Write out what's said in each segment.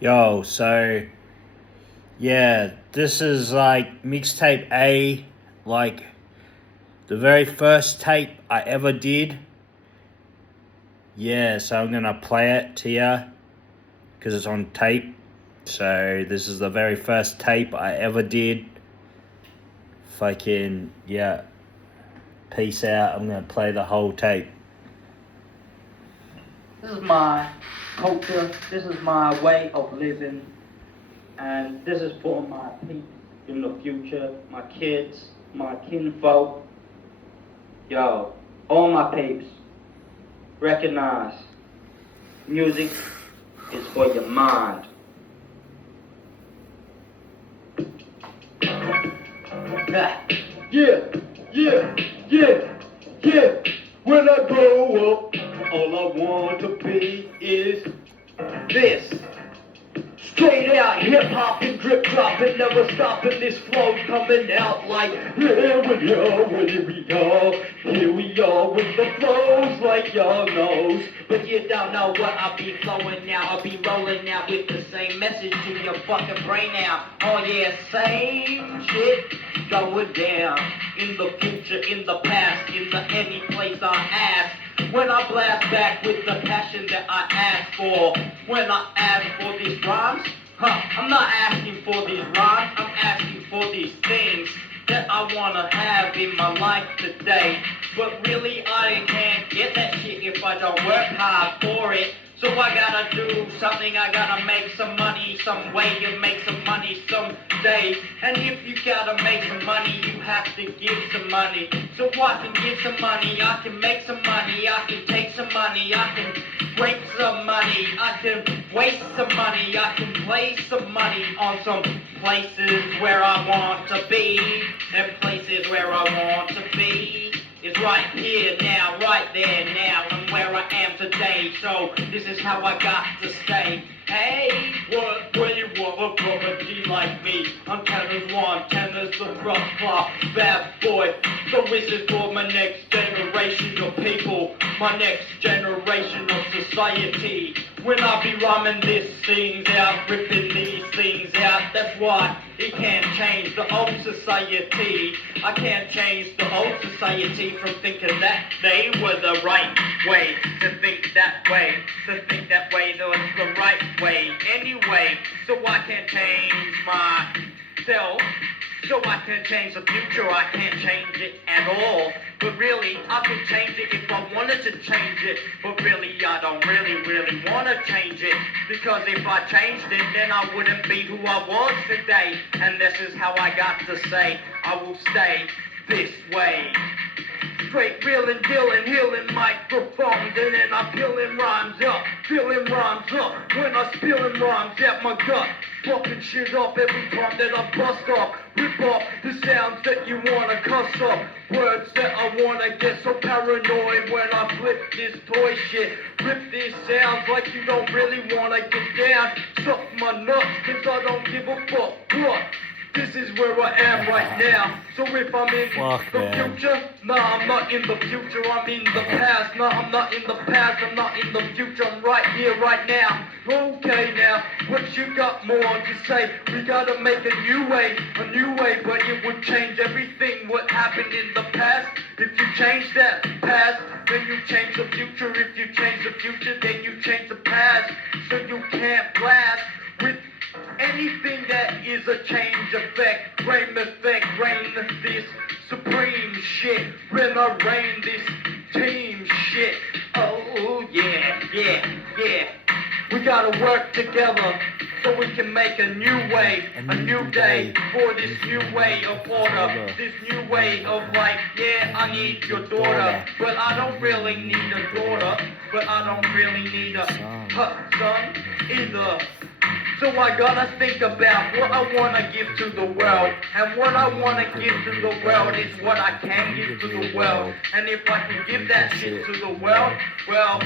Yo, so yeah, this is like Mixtape A, like the very first tape I ever did. Yeah, so I'm gonna play it to you because it's on tape. So this is the very first tape I ever did. Fucking yeah, peace out. I'm gonna play the whole tape. This is my culture, this is my way of living, and this is for my people in the future, my kids, my kinfolk. Yo, all my peeps, recognize music is for your mind. Yeah, yeah, yeah, yeah. When I grow up, all I want to be is this. Straight out hip hop and drip dropping, never stopping. This flow coming out like here we are, here we are with the flows like y'all knows. But you don't know what I'll be flowing now. I'll be rolling out with the same message to your fucking brain now. Oh yeah, same shit going down in the future, in the past, in the any place I ask. When I blast back with the passion that I ask for, when I ask for these rhymes, I'm not asking for these rhymes, I'm asking for these things that I wanna have in my life today. But really I can't get that shit if I don't work hard for it. So I gotta do something, I gotta make some money, some way to make some money someday. And if you gotta make some money, you have to give some money. So I can give some money, I can make some money, I can take some money, I can break some money, I can waste some money, I can place some money on some places where I want to be, and places where I want to be is right here now, right there now, and where I am today. So this is how I got to stay. Hey, what where you want from a G like me? I'm tenors one, tenors the rough clock, bad boy. So this is for my next generation of people, my next generation of society. When I be rhyming these things out, ripping these things out, that's why it can't change the old society. I can't change the old society from thinking that they were the right way to think that way, to think that way was the right way anyway. So I can't change myself. So I can change the future, I can't change it at all. But really, I can change it if I wanted to change it. But really, I don't really want to change it. Because if I changed it, then I wouldn't be who I was today. And this is how I got to say, I will stay this way. Straight reeling, dealing, healing microphones, and then I'm peeling rhymes up, feeling rhymes up. When I spilling rhymes at my gut, fucking shit up every time that I bust up. Rip up the sounds that you wanna cuss up, words that I wanna get so paranoid when I flip this toy shit. Rip these sounds like you don't really wanna get down. Suck my nuts, cause I don't give a fuck what. This is where I am right now. So if I'm in the future, nah, I'm not in the future, I'm in the past. Nah, I'm not in the past, I'm not in the future, I'm right here, right now. Okay now, what you got more to say? We gotta make a new way, but it would change everything what happened in the past. If you change that past, then you change the future. If you change the future, then you change the past. So you can't blast with anything that is a change effect, rain this supreme shit, when I rain this team shit. Oh yeah. We gotta work together so we can make a new way, a new day for this new way of order, this new way of life. Yeah, I need your daughter, but I don't really need a daughter, but I don't really need a son either. So I gotta think about what I wanna give to the world. And what I wanna give to the world is what I can give to the world. And if I can give that shit to the world, well,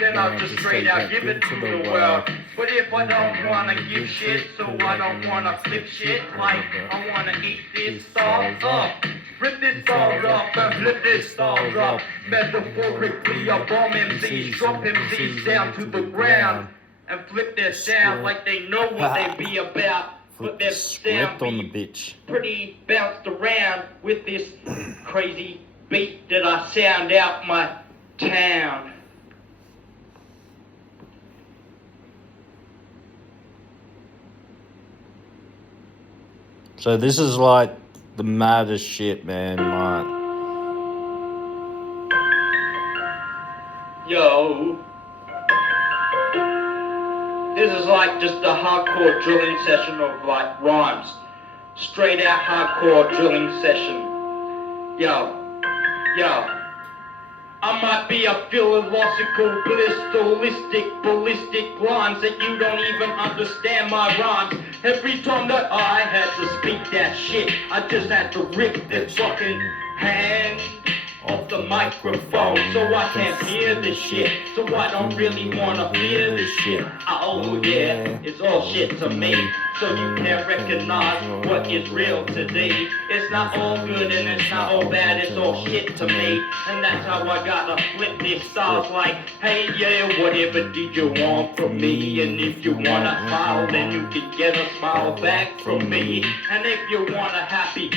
then I'll just straight out give it to the world. But if I don't wanna give shit, so I don't wanna flip shit, like I wanna eat this song up. Rip this song up and flip this song up. Metaphorically, I bomb MCs, drop MCs down to the ground. and flip their sound like they know what they be about. But their sound on the be bitch. pretty bounced around with this crazy beat that I sound out my town. So this is like the maddest shit, man. Like, yo, this is like just a hardcore drilling session of like rhymes. Straight out hardcore drilling session. Yo. I might be a philosophical, ballistic lines that you don't even understand my rhymes. Every time that I had to speak that shit, I just had to rip the fucking hand off the microphone so I can't hear the shit. So I don't really wanna hear the shit. Oh yeah, it's all shit to me. So you can't recognize what is real today. It's not all good and it's not all bad, it's all shit to me. And that's how I gotta flip this stuff like, hey yeah, whatever did you want from me? And if you want a smile, then you can get a smile back from me. And if you want a happy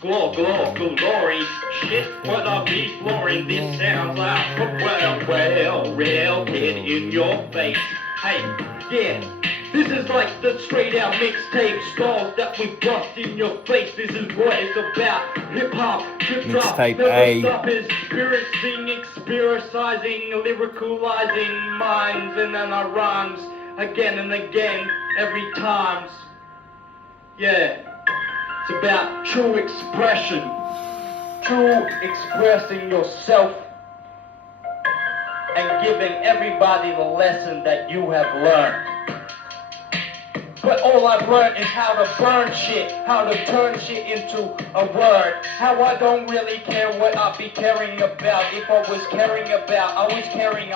glory shit, what I'll be flooring. This sounds like well, real kid in your face. Hey, yeah. This is like the straight out mixtape stars that we bust in your face. This is what it's about. Hip hop, trip drop, Mixtape never A. stop experiencing, lyricalizing minds, and then I rhymes again and again, every times. Yeah, it's about true expression, true expressing yourself, and giving everybody the lesson that you have learned. But all I've learned is how to burn shit, how to turn shit into a word. How I don't really care what I be caring about. If I was caring about, I was caring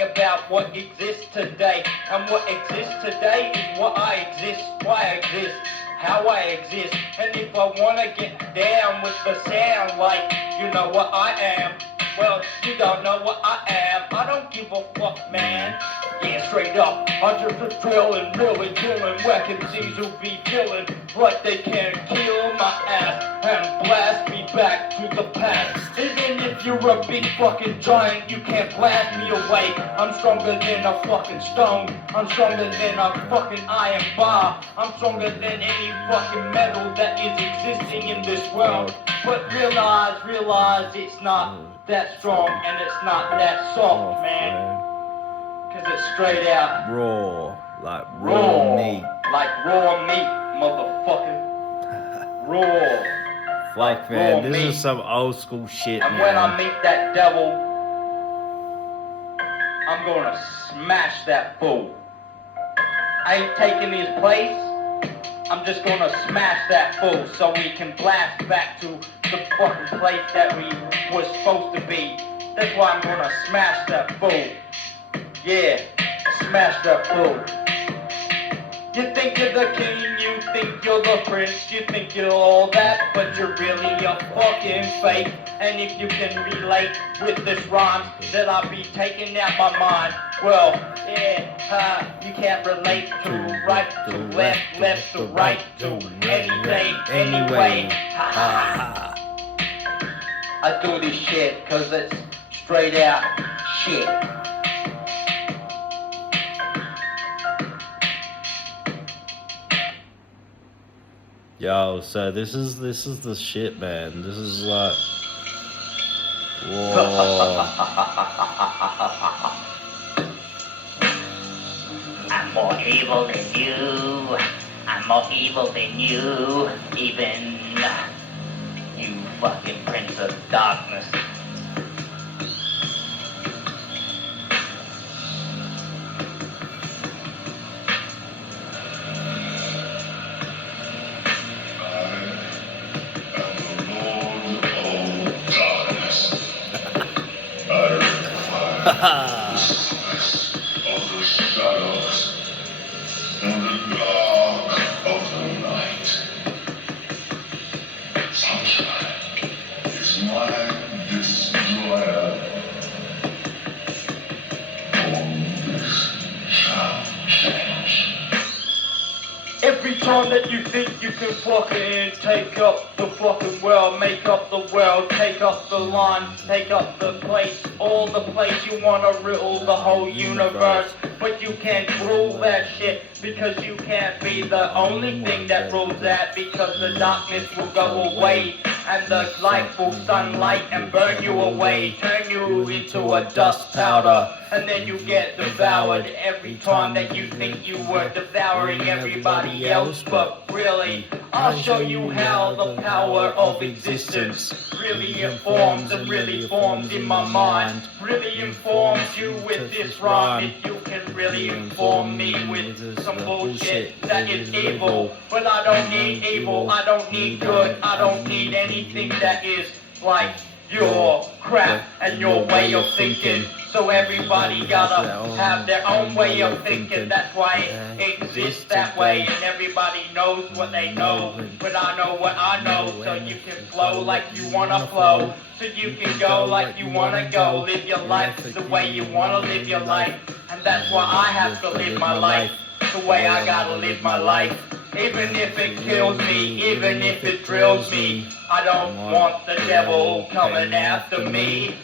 about what exists today. And what exists today is what I exist, why I exist, how I exist. And if I wanna get down with the sound like, you know what I am, well, you don't know what I am. I don't give a fuck, man. Yeah, straight up, I just a drillin', really killin', whacking C's who be killin' like they can't kill my ass and blast me back to the past. Even if you're a big fucking giant, you can't blast me away. I'm stronger than a fucking stone. I'm stronger than a fucking iron bar. I'm stronger than any fucking metal that is existing in this world. But realize it's not that strong and it's not that soft, man. Cause it's straight out raw, like raw meat. Like raw meat, motherfucker. Raw. Like man, this is some old school shit, and man. When I meet that devil, I'm gonna smash that fool. I ain't taking his place. I'm just gonna smash that fool so we can blast back to the fucking place that we was supposed to be. That's why I'm gonna smash that fool. Yeah, smash that fool. You think you're the king, you think you're the prince, you think you're all that, but you're really a fucking fake. And if you can relate with this rhyme that I'll be taking out my mind, well, yeah, you can't relate to right to left, left to right to anything, anyway. I do this shit cause it's straight out shit. Yo, so this is the shit, man. This is like, whoa. I'm more evil than you. I'm more evil than you. Even you fucking Prince of Darkness. Of the shadows and the dark of the night. Sunshine is my time that you think you can fucking take up the fucking world, make up the world, take up the line, take up the place, all the place you wanna rule the whole universe, but you can't rule that shit because you can't be the only thing that rules that, because the darkness will go away and the light will sunlight and burn you away, turn you into a dust powder, and then you get devoured every time that you think you were devouring everybody else. But really, I'll show you how the power of existence really informs and really forms in my mind, really informs you with this rhyme. If you can really inform me with some bullshit that is evil, but I don't need evil, I don't need good, I don't need anything that is like your crap and your way of thinking. So everybody gotta have their own way of thinking. That's why it exists that way, and everybody knows what they know. But I know what I know, so you can flow like you wanna flow. So you can go like you wanna go. Live your life the way you wanna live your life. And that's why I have to live my life the way I gotta live my life. Even if it kills me, even if it drills me, I don't want the devil coming after me.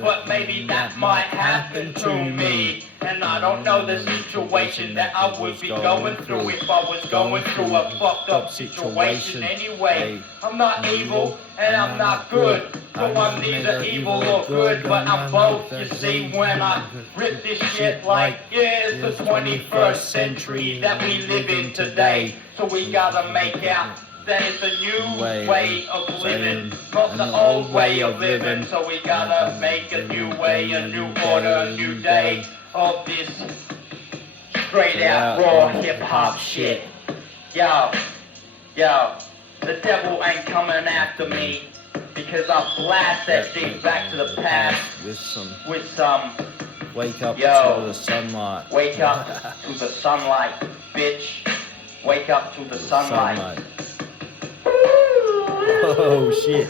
But maybe that might happen to me. And I don't know the situation that I would be going through if I was going through a fucked up situation anyway. I'm not evil and I'm not good, so I'm neither evil or good, but I'm both, you see, when I rip this shit like, yeah, it's the 21st century that we live in today. So we gotta make out that it's a new way of living, not the old way of living. So we gotta make a new way, a new order, a new day of this straight out raw hip hop shit. Yo, the devil ain't coming after me because I blast that thing back to the past with some wake up to the sunlight. Wake up to the sunlight, bitch. Wake up to the sunlight. Oh shit.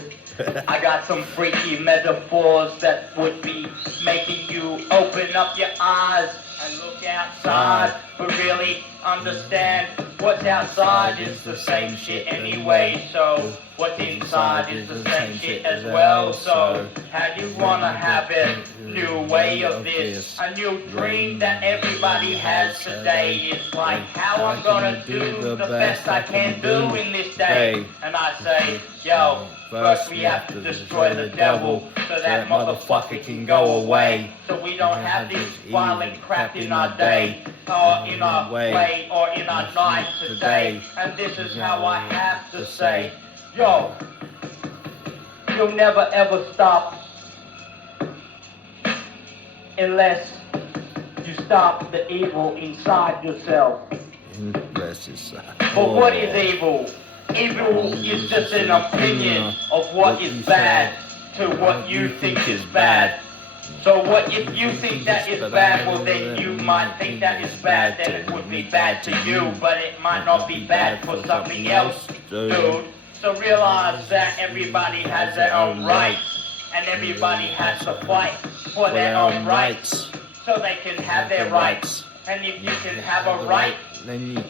I got some freaky metaphors that would be making you open up your eyes and look outside, but really understand what's outside is the same shit anyway. So what's inside is the same shit as well. So how you wanna have it? New way of this, a new dream that everybody has today. It's like how I'm gonna do the best I can do in this day. And I say, yo, first we have to destroy the devil so that motherfucker can go away. So we don't have this violent crap in our day, or in our way, or in our night today. And this is how I have to say, yo, you'll never ever stop unless you stop the evil inside yourself. But what is evil? Evil is just an opinion of what is bad to what you think is bad. So what if you think that is bad, well then you might think that is bad, then it would be bad to you, but it might not be bad for something else, dude. So realize that everybody has their own rights, and everybody has to fight for their own rights, so they can have their rights. And if you can have a right,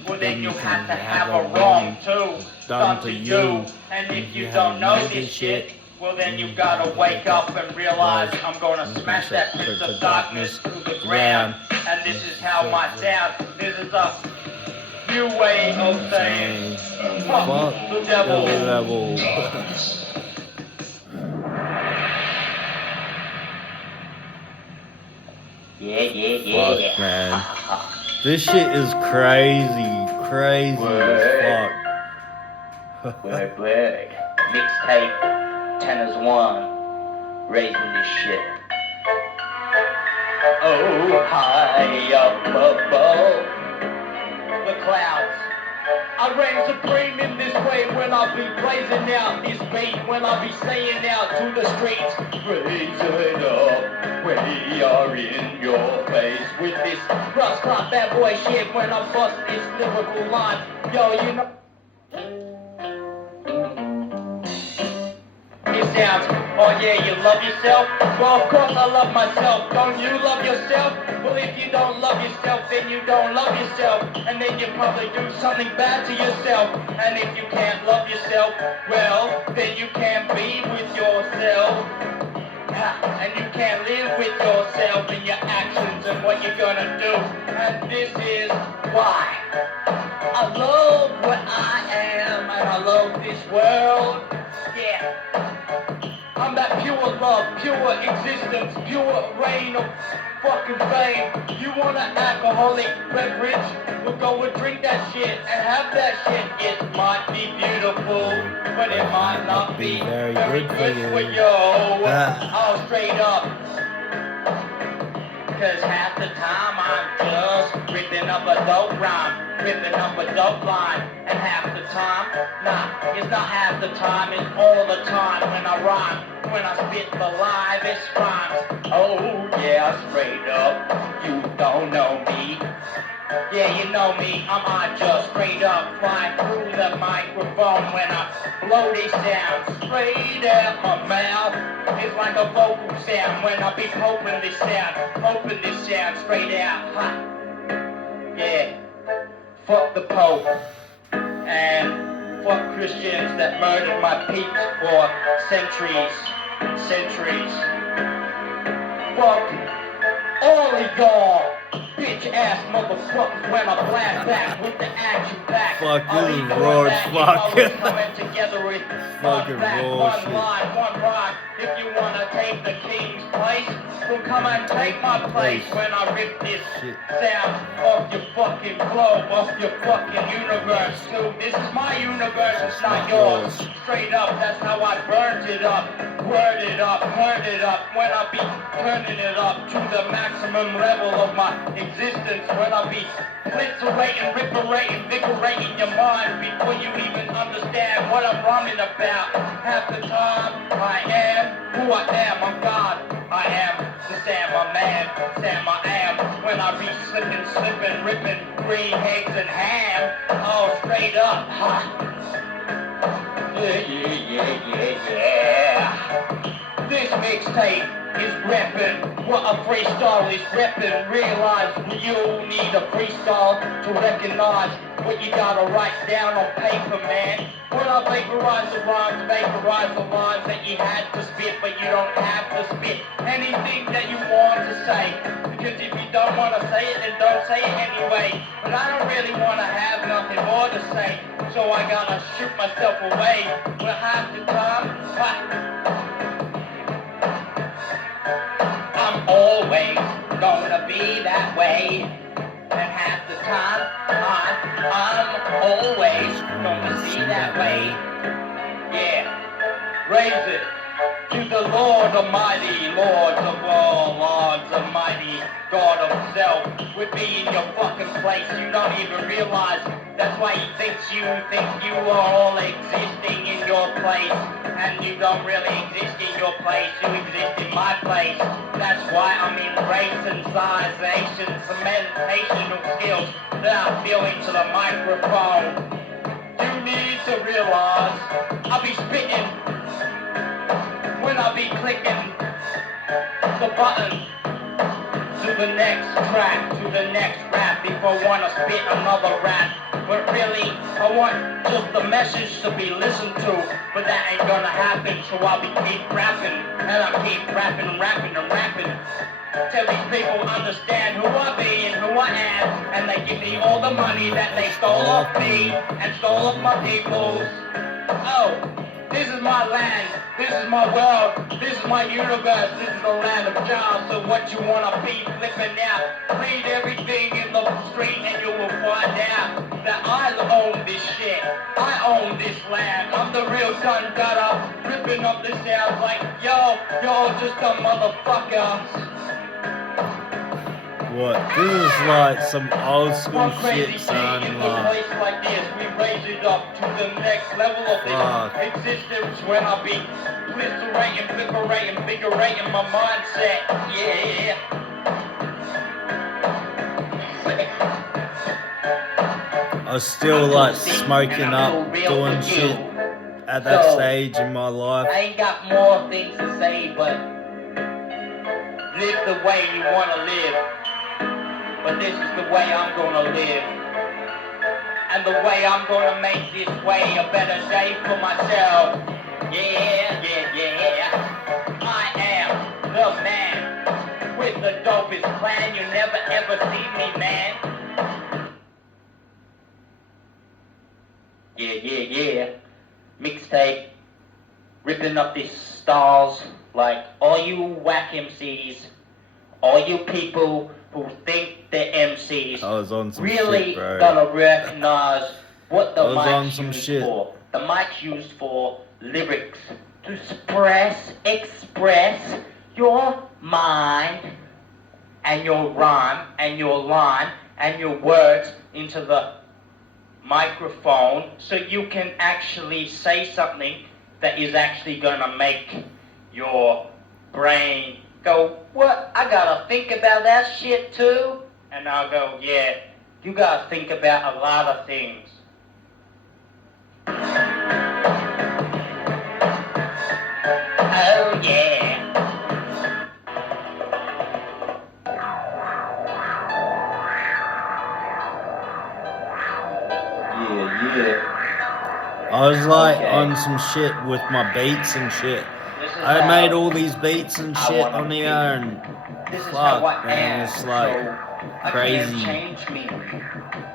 well then you have to have a wrong too, done to you. And if you don't know this shit, well then you gotta wake up and realize I'm gonna smash that Prince of Darkness to the ground. And this is how my sound, this is a new way of saying, fuck the devil. Yeah. Fuck, man. This shit is crazy as fuck. Word. Mixtape, tenors one, raising this shit. Oh, high up above the clouds, I reign supreme in this way when I be blazing out this beat, when I be saying out to the streets, raise it up, we are in your face with this rust clock bad boy shit when I bust this lyrical line. Yo, you know, it's sounds. Oh yeah, you love yourself? Well, of course I love myself. Don't you love yourself? Well, if you don't love yourself, then you don't love yourself. And then you probably do something bad to yourself. And if you can't love yourself, well, then you can't be with yourself. And you can't live with yourself and your actions and what you're gonna do. And this is why I love what I am and I love this world. Yeah. I'm that pure love, pure existence, pure reign of fucking fame. You want an alcoholic beverage? Well, go and drink that shit and have that shit. It might be beautiful, but it might not be very good for you. Oh, straight up. Cause half the time I'm just ripping up a dope rhyme, ripping up a dope line. And half the time, nah, it's not half the time, it's all the time when I rhyme. When I spit the livest rhymes. Oh yeah, straight up, you don't know me. Yeah, you know me, I just straight up fly through the microphone when I blow these sounds straight out my mouth. It's like a vocal sound when I be hoping this sound straight out. Ha. Yeah, fuck the Pope and fuck Christians that murdered my peeps for centuries. Fuck all of y'all bitch ass motherfuckers when I blast back with the action pack. Fuck, this is Roach, fuck. Coming together with Fucking raw shit. one line, one rhyme. If you wanna take the king's place, well come and take my place when I rip this sound off your fucking globe, off your fucking universe. So this is my universe, it's not yours. Straight up, that's how I burnt it up, word it up, heard it up. When I be turning it up to the maximum level of my existence, when I be obliterating, reparating, invigorating your mind before you even understand what I'm rhyming about. Half the time, I am who I am, I'm God. I am the Sam, my man, Sam I am. When I be slipping, ripping green eggs and ham, oh, straight up, ha. Yeah. This mixtape is reppin', what a freestyle is reppin'. Realize you need a freestyle to recognize what you gotta write down on paper, man. When I vaporize the rhymes, vaporize the lines that you had to spit, but you don't have to spit anything that you want to say. Because if you don't want to say it, then don't say it anyway. But I don't really want to have nothing more to say, so I gotta shoot myself away. But half the time, I'm always gonna be that way. And half the time, I'm always gonna see that way. Yeah, raise it to the Lord Almighty, Lords of all, Lords Almighty, God Himself would be in your fucking place. You don't even realize. That's why He thinks you are all existing in your place. And you don't really exist in your place, you exist in my place. That's why I'm embracing sizeation, cementational skills that I'm feeling to the microphone. You need to realize I'll be spitting when I be clicking the button to the next track, to the next rap, if I wanna spit another rap. But really, I want just the message to be listened to, but that ain't gonna happen, so I'll be keep rapping, and I keep rapping and rapping and rapping, till these people understand who I be and who I am, and they give me all the money that they stole off me, and stole off my peoples. Oh, this is my land, this is my world, this is my universe, this is the land of John. So what you wanna be flipping out? Read everything in the street and you will find out that I own this shit. I own this land. I'm the real gun gutter, ripping up the sounds like, yo, you're just a motherfucker. What? This is like some old school Crazy shit, son. in a place like this, we raise it up to the next level of this existence when I be blisterating, liberating, invigorating my mindset. Yeah. I was still like smoking up, doing shit at that So, stage in my life. I ain't got more things to say, but live the way you want to live. But this is the way I'm gonna live. And the way I'm gonna make this way a better day for myself. Yeah, yeah, yeah. I am the man with the dopest plan. You never ever see me, man. Yeah, yeah, yeah. Mixtape. Ripping up these stars. Like all you whack MCs. All you people who think they're MCs I was on some really shit, bro. gotta recognize what the I was on mic's some used shit. for. The mic's used for lyrics to express your mind and your rhyme and your line and your words into the microphone so you can actually say something that is actually gonna make your brain go, what? I gotta think about that shit too? And I'll go, yeah, you gotta think about a lot of things. Oh yeah. Yeah, yeah. I was like Okay. on some shit with my beats and shit. This is I how made all these beats and I shit wanna on be. here and This is how fuck, I man, am, it's like so I crazy. can't change me.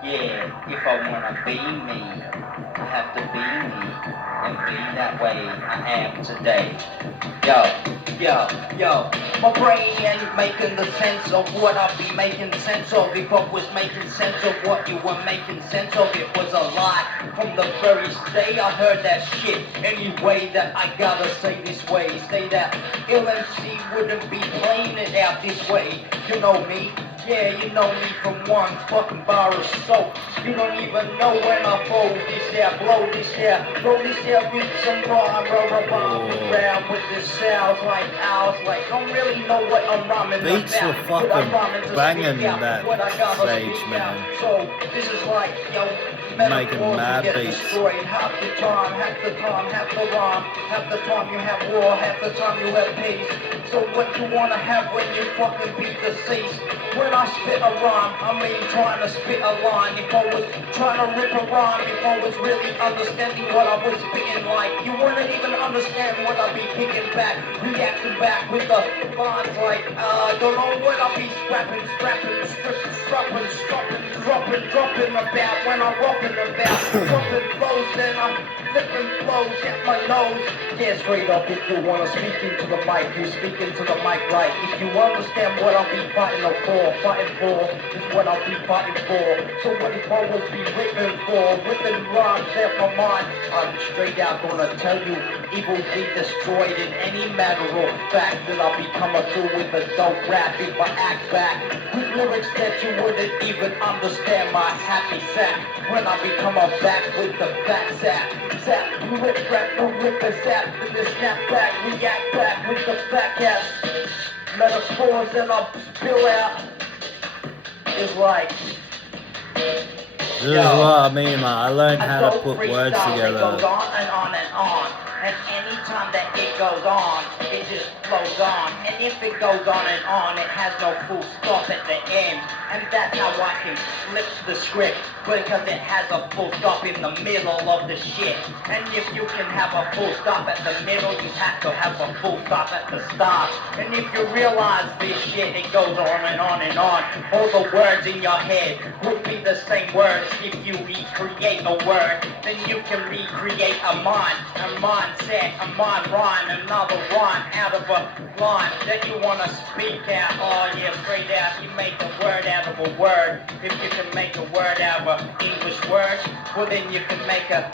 Yeah, if I wanna be me, I have to be me and be that way I am today. Yo, my brain ain't making the sense of what I be making sense of. If I was making sense of what you were making sense of, it was a lie. From the very day I heard that shit, anyway that I gotta say this way, say that LMC wouldn't be playing it out this way. You know me. Yeah, you know me from one fucking bar of soap. You don't even know when I fold this out, blow this out, with some rhyme, rubber bomb around with this sounds like ours, like don't really know what I'm rhyming Beats about. were But I'm fucking rhyming to banging speak out that what I gotta stage, speak man. out. So this is like, yo, Making metaphors mad get beats. destroyed half the time, half the rhyme, half the time you have war, half the time you have peace. So what you wanna have when you fucking be deceased? When I spit a rhyme, I mean trying to spit a line. If I was trying to rip a rhyme, if I was really understanding what I was spitting like, you wouldn't even understand what I be picking back, reacting back with the lines like, don't know what I be strapping, dropping about when I'm rocking about, dropping flows, then I'm flipping flows at my nose. Yeah, straight up, if you wanna speak into the mic, you speak into the mic right. If you understand what I'll be fighting for, is what I'll be fighting for. So what if I was be ripping rhymes at my mind? I'm straight out gonna tell you, evil be destroyed in any matter of fact that I'll be coming through with a dope rap if I act back with lyrics that you wouldn't even understand my happy sack. When I become a back with the fat sack, you rip rap, no rip a zap, then the snap back, react back with the fat cats. Metaphors that I'll spill out is like, This is what I mean, like, I learned how to put words that goes together. on and on and on. And anytime that it goes on, it just flows on. And if it goes on and on, it has no full stop at the end. And that's how I can flip the script, because it has a full stop in the middle of the shit. And if you can have a full stop at the middle, you have to have a full stop at the start. And if you realize this shit, it goes on and on and on. All the words in your head would be the same words. If you recreate a word, then you can recreate a mindset, a mind rhyme, another rhyme out of a line that you want to speak out. Oh yeah, straight out, you make a word out of a word. If you can make a word out of an English word, well then you can make a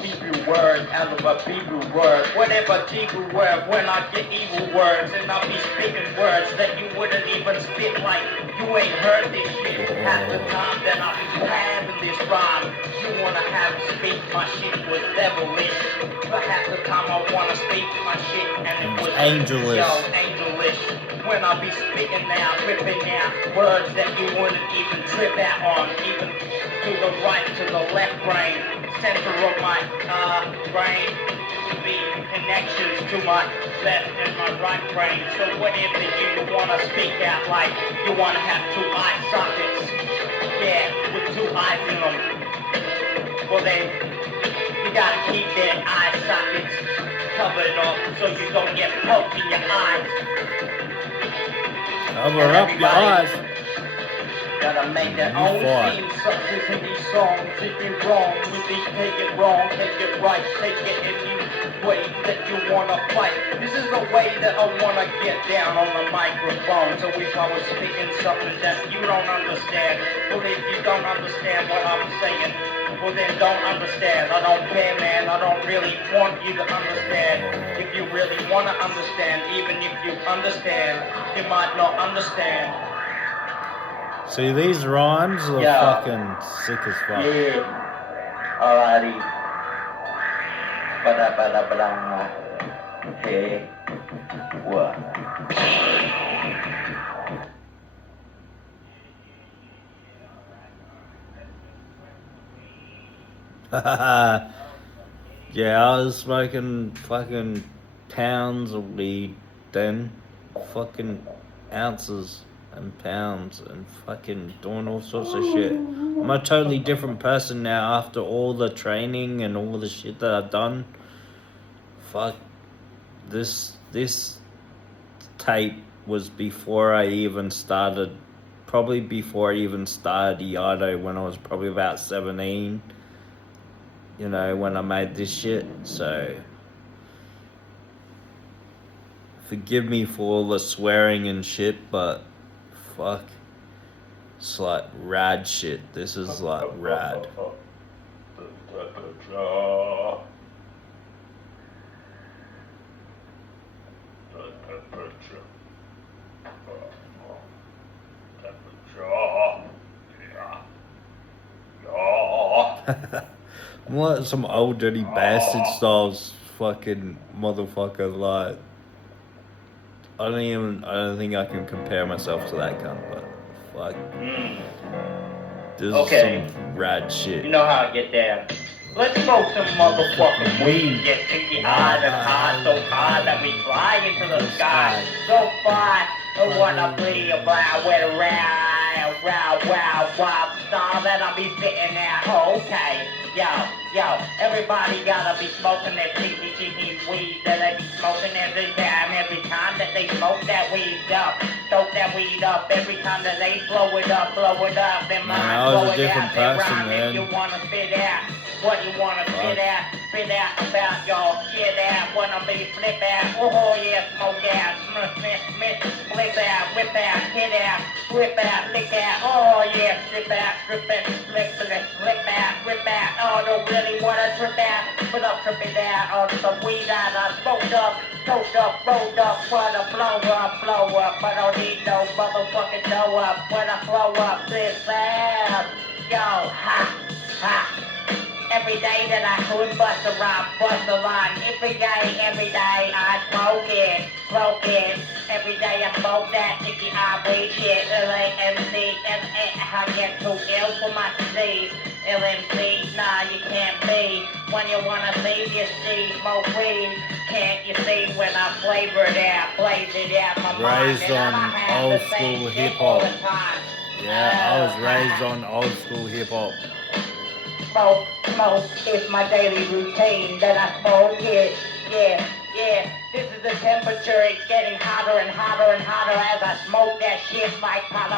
Hebrew word out of a Hebrew word. Whatever Hebrew word, when I get evil words, and I'll be speaking words that you wouldn't even spit like you ain't heard this shit. Half the time that I'll be having this rhyme, you wanna have speak my shit was devilish. But half the time I wanna speak my shit and it was Angelish. Yo, angelish. When I be spitting out, ripping out words that you wouldn't even trip out on, even to the right, to the left brain. center of my brain be connections to my left and my right brain. So whatever you wanna speak out like, you wanna have two eye sockets, yeah, with two eyes in them. Well then, you gotta keep their eye sockets covered up so you don't get poked in your eyes. Cover up your eyes. Gotta make their own theme success in these songs. If you're wrong with these, take it wrong, take it right, take it any way that you wanna fight. This is the way that I wanna get down on the microphone. So if I was speaking something that you don't understand, well if you don't understand what I'm saying, well then don't understand. I don't care, man. I don't really want you to understand. If you really wanna understand, even if you understand, you might not understand. See, these rhymes are fucking sick as fuck. Yeah. Alrighty. Bada. Hey. What? Yeah, I was smoking fucking pounds of weed then. Fucking ounces and pounds and fucking doing all sorts of shit. I'm a totally different person now after all the training and all the shit that I've done. Fuck. This tape was before I even started, probably before I even started Iado when I was probably about 17. You know, when I made this shit, so forgive me for all the swearing and shit, but fuck, it's like rad shit. This is like rad. I'm like some old dirty bastard styles fucking motherfucker. Like, I don't think I can compare myself to that cunt, but fuck. This is some rad shit. You know how I get down. Let's smoke some motherfucking weed. Get pinky eyed and high so high that we fly into the sky. So far, I wanna be a wild, wet, wild star that I'll be spitting out. Okay, yo, everybody gotta be smoking that cheeky weed that they be smoking every time that they smoke that weed up. Soak that weed up every time that they blow it up, and I was a different person, man. You wanna spit out what you wanna spit out about your shit out, wanna be flip out, oh yeah, smoke out, smith, flip out, whip out, hit out, whip out, lick out, oh yeah, strip out, flip out, rip out, oh don't really wanna trip out, but I'll trip it out, on some weed out, I smoked up, rolled up, wanna blow up, but I don't need no motherfucking dough up, when I blow up, this loud, yo, ha. Every day that I could bust a line. Every day I smoke it. Every day I smoke that sticky weed shit. LAMC, I get too ill for my disease. LMC, nah, you can't be. When you wanna see, you see, smoke weed. Can't you see when I flavor it out, blaze it out my mind? Raised on old school hip hop. Yeah, I was raised on old school hip hop. Smoke is my daily routine that I smoke it. Yeah. This is the temperature. It's getting hotter and hotter as I smoke that shit like Potter.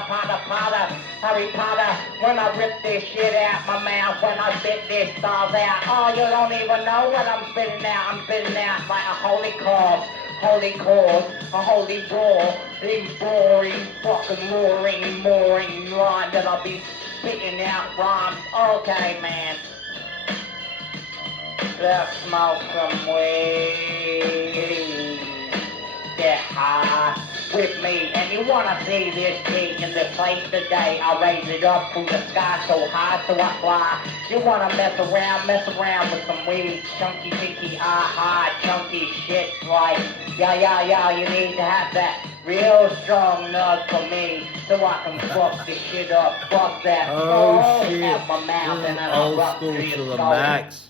Harry Potter. When I rip this shit out my mouth, when I spit this stars out. Oh, you don't even know what I'm spitting out. I'm spitting out like a holy cause, a holy war. These boring, fucking mooring line that I'll be spitting out rhymes. Okay, man. Let's smoke some weed. Get high. with me. And you wanna see this beat in the place today. I raise it up to the sky so high so I fly. You wanna mess around with some weed. Chunky, pinky, high, chunky shit like, yeah, you need to have that real strong nut for me, so I can fuck this shit up, fuck that Oh shit, out my mouth, this and is then I'll old rock school to to your the skull. max.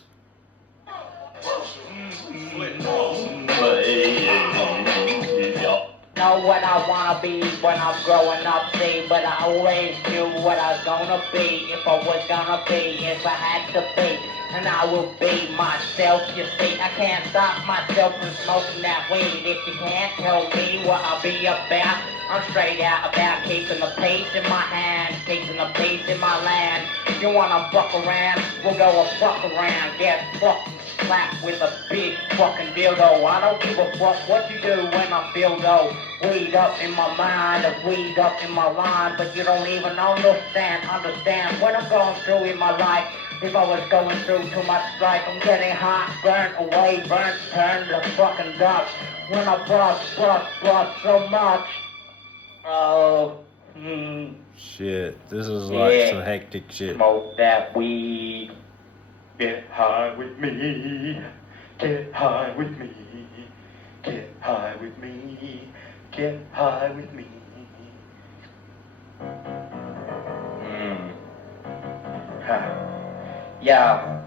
Know what I wanna be when I'm growing up, see, but I always knew what I was gonna be, if I was gonna be, if I had to be, and I will be myself, you see. I can't stop myself from smoking that weed. If you can't tell me what I'll be about, I'm straight out about keeping the peace in my hand, keeping the peace in my land. You wanna fuck around, we'll go a fuck around, get fucking slapped with a big fucking dildo. I don't give a fuck what you do when I feel though. Weed up in my mind, a weed up in my line, but you don't even understand what I'm going through in my life. If I was going through too much strife, I'm getting hot, burnt away, turned to fucking dust. When I bust so much. Oh, Shit, this is like yeah. some hectic shit. Smoke that weed. Get high with me. Get high with me. Get high with me. Get high with me. Yeah.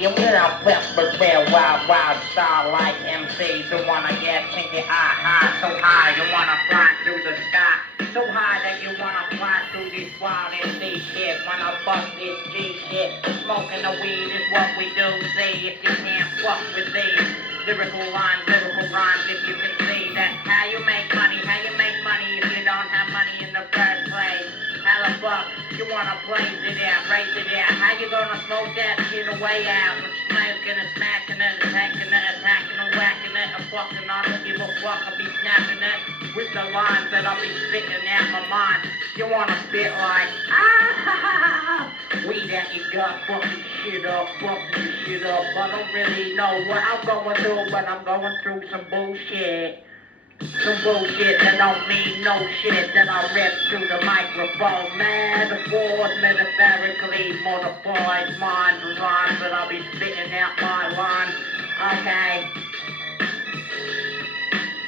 You wanna flip with real wild star like MCs who wanna get kinky high, so high you wanna fly through the sky, so high that you wanna fly through this wild MC shit, wanna bust this G shit, smoking the weed is what we do, see, if you can't fuck with these lyrical rhymes, if you can see that how you make money if you don't have money in the first place. How the fuck you wanna blaze it out, raise it out? How you gonna smoke that shit away out? I'm smoking and smashing it, attacking and whacking it, I'm fucking I don't give a fuck, I'll be snapping it with the lines that I'll be spitting out my mind. You wanna spit like, weed at your gut, fucking shit up, I don't really know what I'm going through, but I'm going through some bullshit. Some bullshit that don't mean no shit that I rip through the microphone. Metaphors, metaphorically multiplied minds and rhymes that I'll be spitting out my lines. Okay.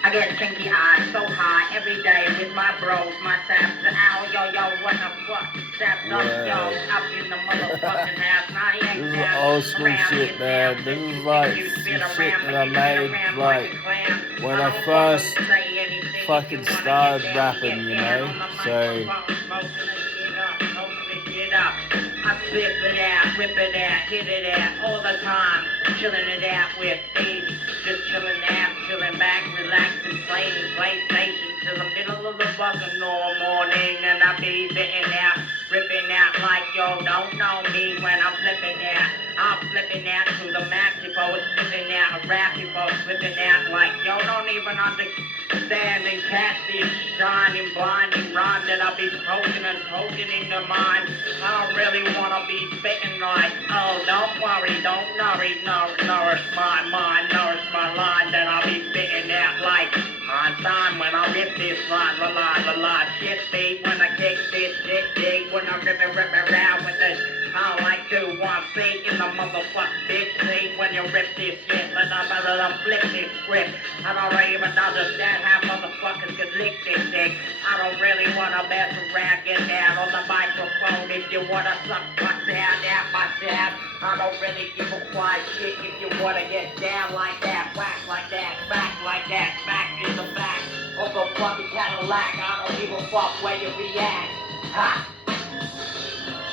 I get kinky high, so high every day with my bros, my saps, the owl, yo, what the fuck? Saps up, yo, up in the motherfucking house. Now he ain't This is down old school around shit, here, man. down. This You is like you some spit shit around, that I but you spit made around like a clam. when I don't first wanna say anything fucking if you wanna started get down, rapping, get you down know? on the So microphone, smoking the shit up, I spit it out, rip it out, hit it out all the time, chilling it out with baby, just chilling out, chilling back, relaxing, playing PlayStation till the middle of the fucking morning, and I be spitting out, ripping out like yo don't know me when I'm flipping out. I'm flipping out to the max if I was flipping out a rap, if I was flipping out like yo don't even understand and catch this shining, blinding rhyme that I be poking and poking in the mind. I don't really wanna be spitting like, oh don't worry, don't nourish my mind, nourish my line that I'll be spitting out like on time when I rip this line, la shit beat when I kick this shit dig, when I rip it around with it. I don't like to want beat in the motherfucking bitch see when you rip this shit, let them flip this script. I don't even understand how motherfuckers can lick this dick. I don't really wanna mess around, get down on the microphone if you wanna suck my sound out my sound. I don't really give a fly shit if you wanna get down like that, whack like that, back like that, back in the back of a fucking Cadillac. I don't give a fuck where you react. Ha!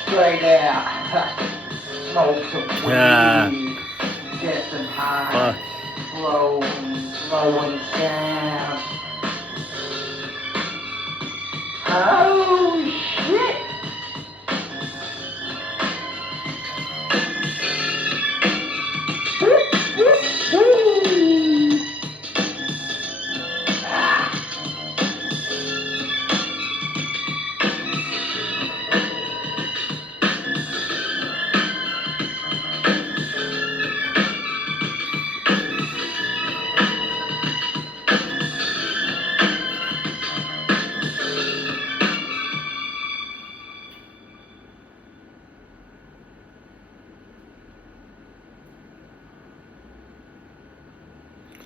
Straight out. Smoke some weed. Get some high. Flowing sound. Oh shit!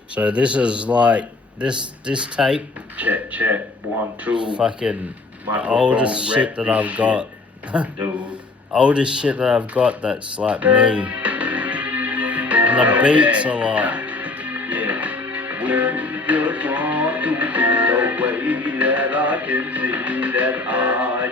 So this is like this tape, Check. 1, 2. fucking Microphone oldest shit wreck that this I've got. Dude. Oldest shit that I've got that's like me. And the beats are like, Yeah. We just want to be the way that I can see that I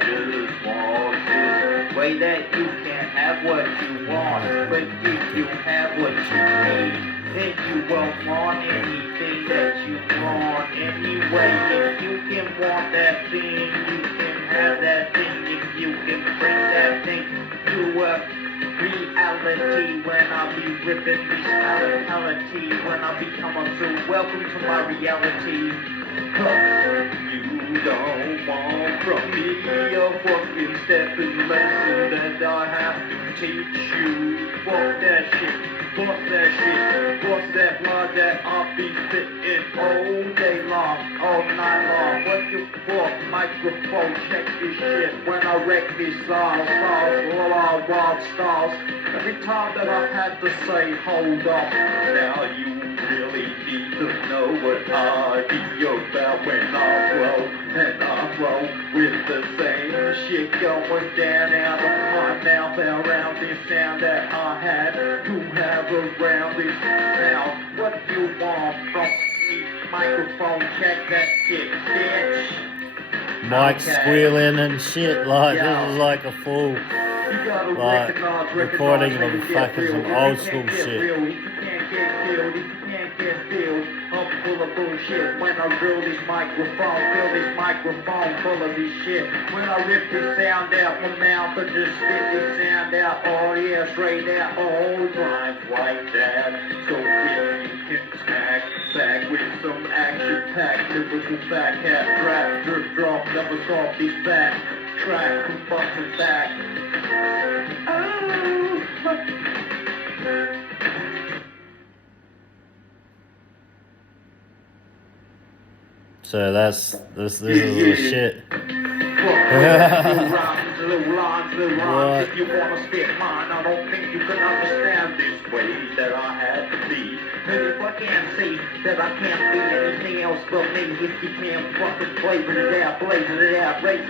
just want this way that you can have what you want. But if you have what you need, then you won't want anything that you want anyway. If you can want that thing, you can have that thing. If you can bring that thing to a reality, when I'll be ripping reality, when I'll be coming through. Welcome to my reality. You don't want from me a fucking stepping lesson that I have to teach you. Fuck that shit, bust that shit, bust that line that I'll be spitting all day long, all night long. What the fuck, microphone, check this shit when I wreck these stars, wild stars. Every time that I had to say, hold up, now you really need to know what I be about when I flow, and I flow with the same shit going down out of my mouth around this sound that I had to have around this now. What you want from me? Microphone, check that shit, bitch. Mike Okay. squealing and shit. Like Yeah. this is like a full You gotta like recording of make it fucking real. some If you old can't school get shit. real, if you can't get killed, if you can't get filled, I'm full of bullshit. When I drill this microphone, fill this microphone full of this shit. When I rip this sound out my mouth, I just spit this sound out. Oh yeah, straight out. All rhymes like that. So if you can smack back with some action-packed lyrical fat cat rap, drip drop, never stop this back track from busting back. So this is the shit. Little rhymes, What? if you wanna spit mine, I don't think you can understand this way that I had to be. And if I can't see that I can't be anything else but me, if you can't fucking blazing it out, raising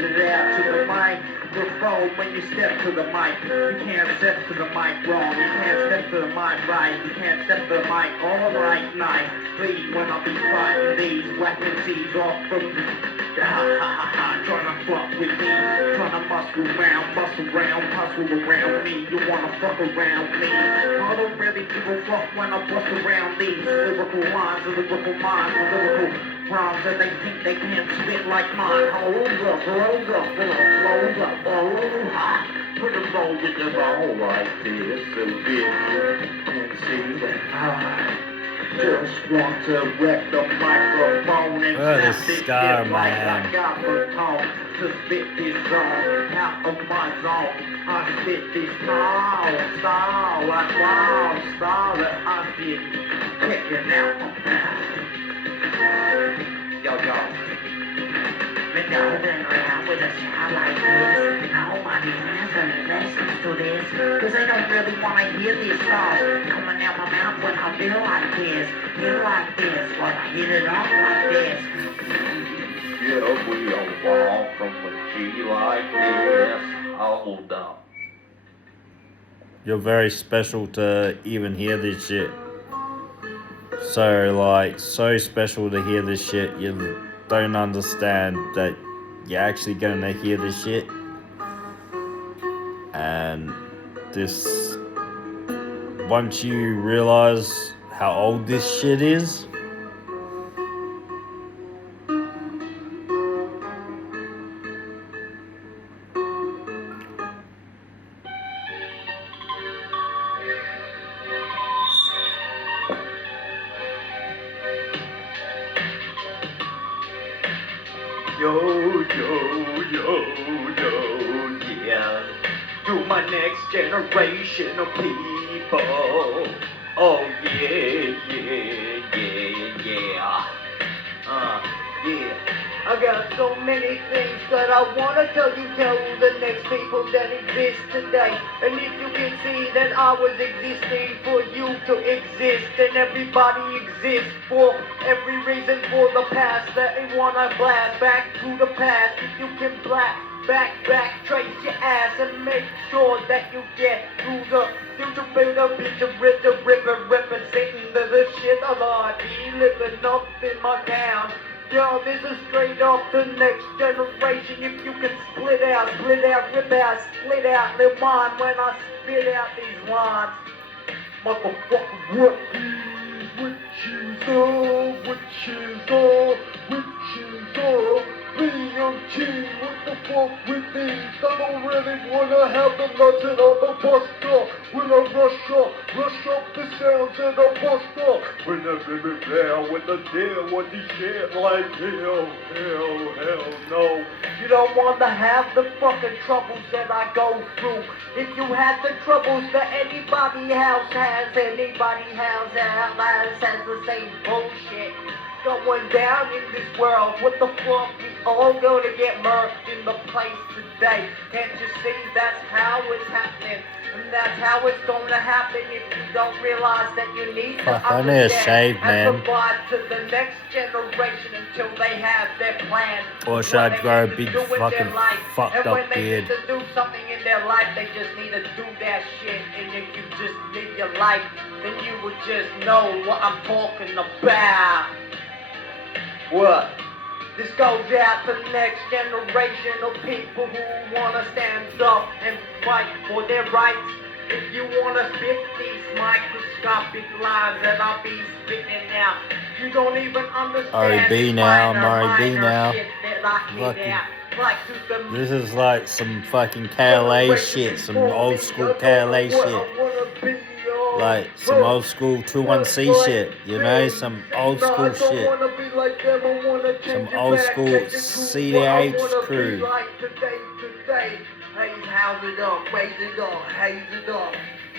it out to the microphone when you step to the mic. You can't step to the mic wrong, you can't step to the mic right, you can't step to the mic all right, nice. Please, when I be fighting these vacancies off from trying to fuck with me, trying to muscle around me. You wanna fuck around me? I don't really give a fuck when I bust around these lyrical lines, lyrical minds, lyrical rhymes that they think they can't spit like mine. Hold up, put a roll with the roll like this, so then you can see that I just want to wreck the microphone and Oh, snap the this scar, shit like man. I got the tone to spit this zone out of my zone. I spit this style like wild style that I did kicking out my mouth. Yo. When I run around with a sound like this, nobody listens to this, cause they don't really wanna hear this sauce coming out my mouth when I feel like this, when I hit it off like this. Yeah, we don't want from a G like this. Hold up. You're very special to even hear this shit. So special to hear this shit. You don't understand that you're actually gonna hear this shit. And this, once you realize how old this shit is, Yeah. To my next generation of people. Oh yeah. Yeah. I got so many things that I wanna tell the next people that exist today. And if you can see that I was existing for you to exist, and everybody exists for every reason for the past that they wanna blast back to the past. If you can back, trace your ass and make sure that you get through the future, build a picture, representing the shit of I be living up in my town. Yo, this is straight off the next generation. If you can split out, rip out, split out the mind when I spit out these lines. Motherfucker, what is witches are, BMT, what the fuck with these? I don't really wanna have the nuts and on the bus stop. When I rush up the sounds in the bus stop. When I baby down with the deal with the shit like hell no. You don't wanna have the fucking troubles that I go through. If you had the troubles that anybody else has the same bullshit going down in this world. What the fuck? We all gonna get murked in the place today. Can't you see that's how it's happening? And that's how it's gonna happen if you don't realize that you need to Fuck, I need a shave, understand and man. provide to the next generation until they have their plan. Or should I grow a big fucking fucked And up when they beard? need to do something in their life, they just need to do that shit. And if you just live your life, then you will just know what I'm talking about. What? This goes out to the next generation of people who wanna stand up and fight for their rights. If you wanna spit these microscopic lines that I'll be spitting out, you don't even understand. R.E.B. now, I'm minor R.E.B. now. shit that I hit Fucking- out. Like to the This is like some fucking KLA shit, some old school KLA shit. Like some old school 21C shit, you know, some old school shit. Some old school CDH crew. Hey, how's it up? Raise it up, haze it up.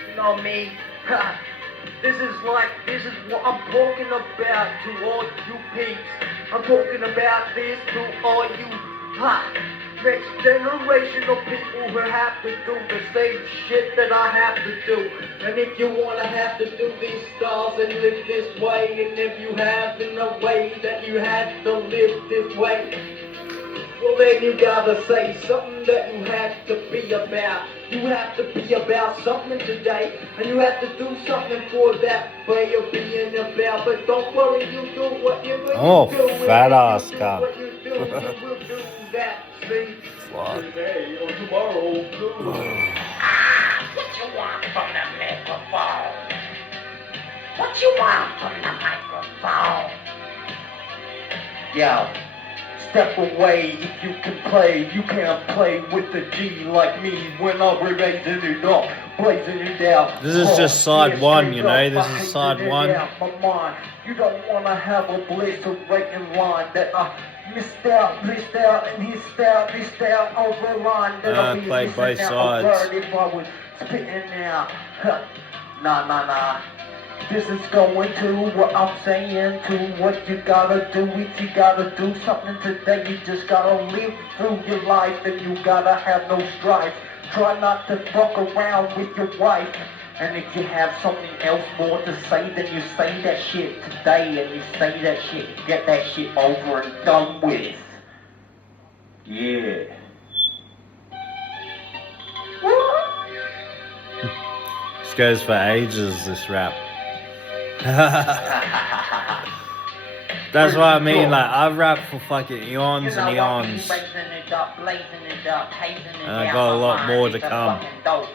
You know me? This is what I'm talking about to all you peeps. I'm talking about this to all you next generation of people who have to do the same shit that I have to do. And if you wanna have to do these styles and live this way, and if you have in a way that you had to live this way, well then you gotta say something that you have to be about. You have to be about something today, and you have to do something for that way of being about. But don't worry, you do whatever Oh, you do. fat And ass if you do cunt. what you do, you will do that. See? Fuck. Today or tomorrow, too. What you want from the microphone? What you want from the microphone? Yo, step away if you can play. You can't play with the G like me when I'm raising it up, blazing it out. This is just side one, you know, this is side one. My mind. You don't wanna have a blistering line that I missed out, and missed out over a line that I'll be play missing both out sides. if I was spitting out. Nah. This is going to what I'm saying to what you gotta do. If you gotta do something today, you just gotta live through your life, and you gotta have no strife. Try not to fuck around with your wife. And if you have something else more to say, then you say that shit today, and you say that shit, get that shit over and done with. Yeah. This goes for ages, this rap. That's what I mean, like, I've rapped for fucking eons and eons. And I got a lot more to come.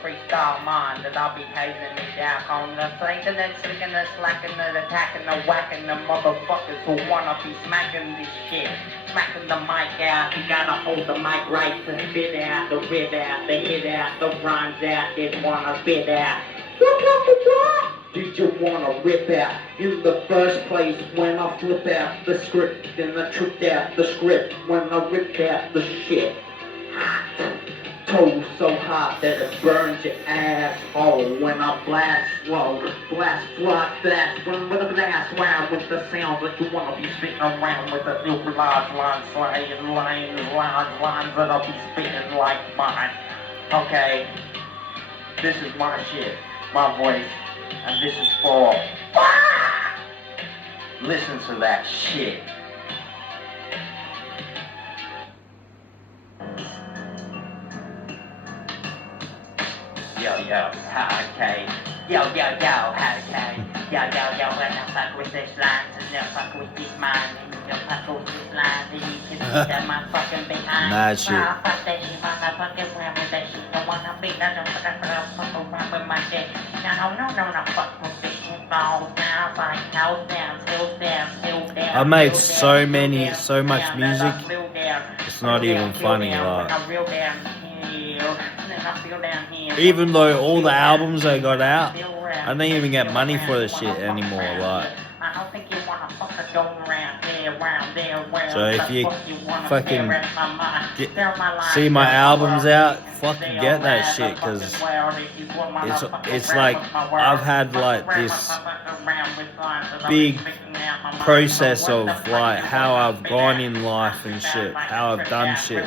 Freestyle mind that I'll be hazing it down on the thinking and slicking and slacking and attacking and whacking the motherfuckers who wanna be smacking this shit. Smacking the mic out, you gotta hold the mic right to spit out, the rip out, the hit out, the rhymes out, just wanna spit out. Did you wanna rip out in the first place when I flip out the script, then I tripped out the script when I ripped out the shit. Toes so hot. hot that it burns your asshole. When I blast slow, blast like that. When with a blast round with the sounds that you wanna be spitting around with the new lines, slaying lines that I'll be spitting like mine. Okay, this is my shit, my voice, and this is for. Listen to that shit. Yo, okay. Yo, okay. Yo, when I fuck with this line, and you fuck with this mind, and you fuck with this line, and you can see that my fucking behind. Mad shit. Nah, fuck that shit, motherfucking around with that shit. Don't wanna be that, don't fuck around with my shit. No, fuck with this shit. Balls down, like house down, hills down. I made so much music. It's not even funny, like. Even though all the albums I got out, I don't even get money for this shit anymore, like. So if you fucking see my albums out, fucking get that shit, cause it's like I've had like this big process of like how I've gone in life and shit, how I've done shit.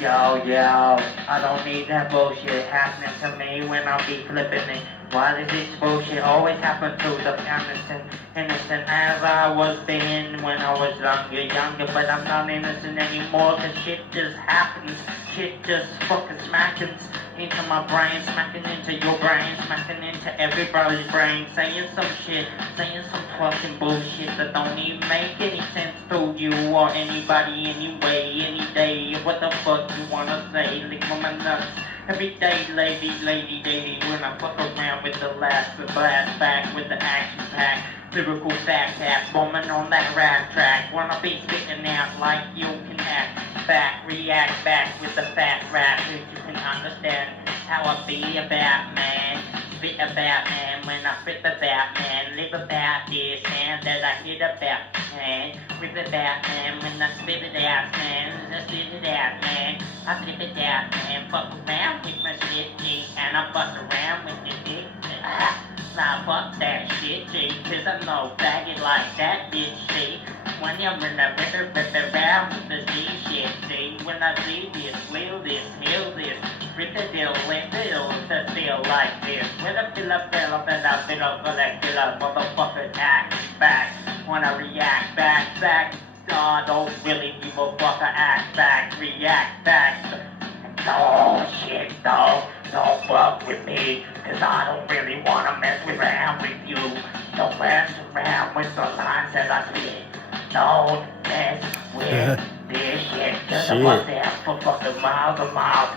Yo, I don't need that bullshit happening to me when I be flipping it. Why does this bullshit always happen to the innocent as I was being when I was younger, but I'm not innocent anymore, cause shit just happens, shit just fucking smackins into my brain, smacking into your brain, smacking into everybody's brain, saying some shit, saying some fucking bullshit that don't even make any sense to you or anybody anyway, any day. What the fuck you wanna say? Lick on my nuts. Every day, lady, when I fuck around with the blast back with the action pack, lyrical fact tap, woman on that rap track, wanna be spitting out like you can act back, react back with the fat rap, if you can understand how I be a Batman, spit a Batman, when I spit the Batman, live about this hand that I hit a Batman, with the Batman, when I spit it out, man, I spit it out, man, I spit it out, man, fuck around with my shit, G, and I fuck around with your dick, nah, fuck that shit, G, cause I'm no faggot like that bitch, G, when you're in the river, rip around with the Z shit, G, when I see this, will this, heal this, rip the deal, let deal, to feel like this, when I feel up, and I feel up, motherfucker, act back, when I react back, I don't really give a fuck, I act back, react back, oh shit, don't fuck with me, cause I don't really wanna mess around with you, don't mess around with the lines that I spit, don't mess with this shit, cause I was there for fucking miles and miles,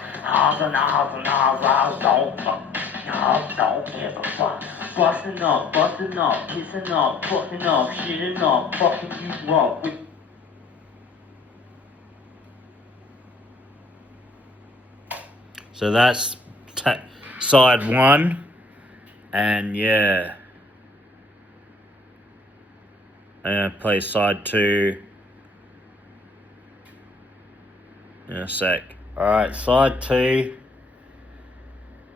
don't give a fuck, busting up, kissing up, fucking up, shitting up, fucking you up with. So that's side one, and yeah, I'm gonna play side two in a sec. Alright, side two,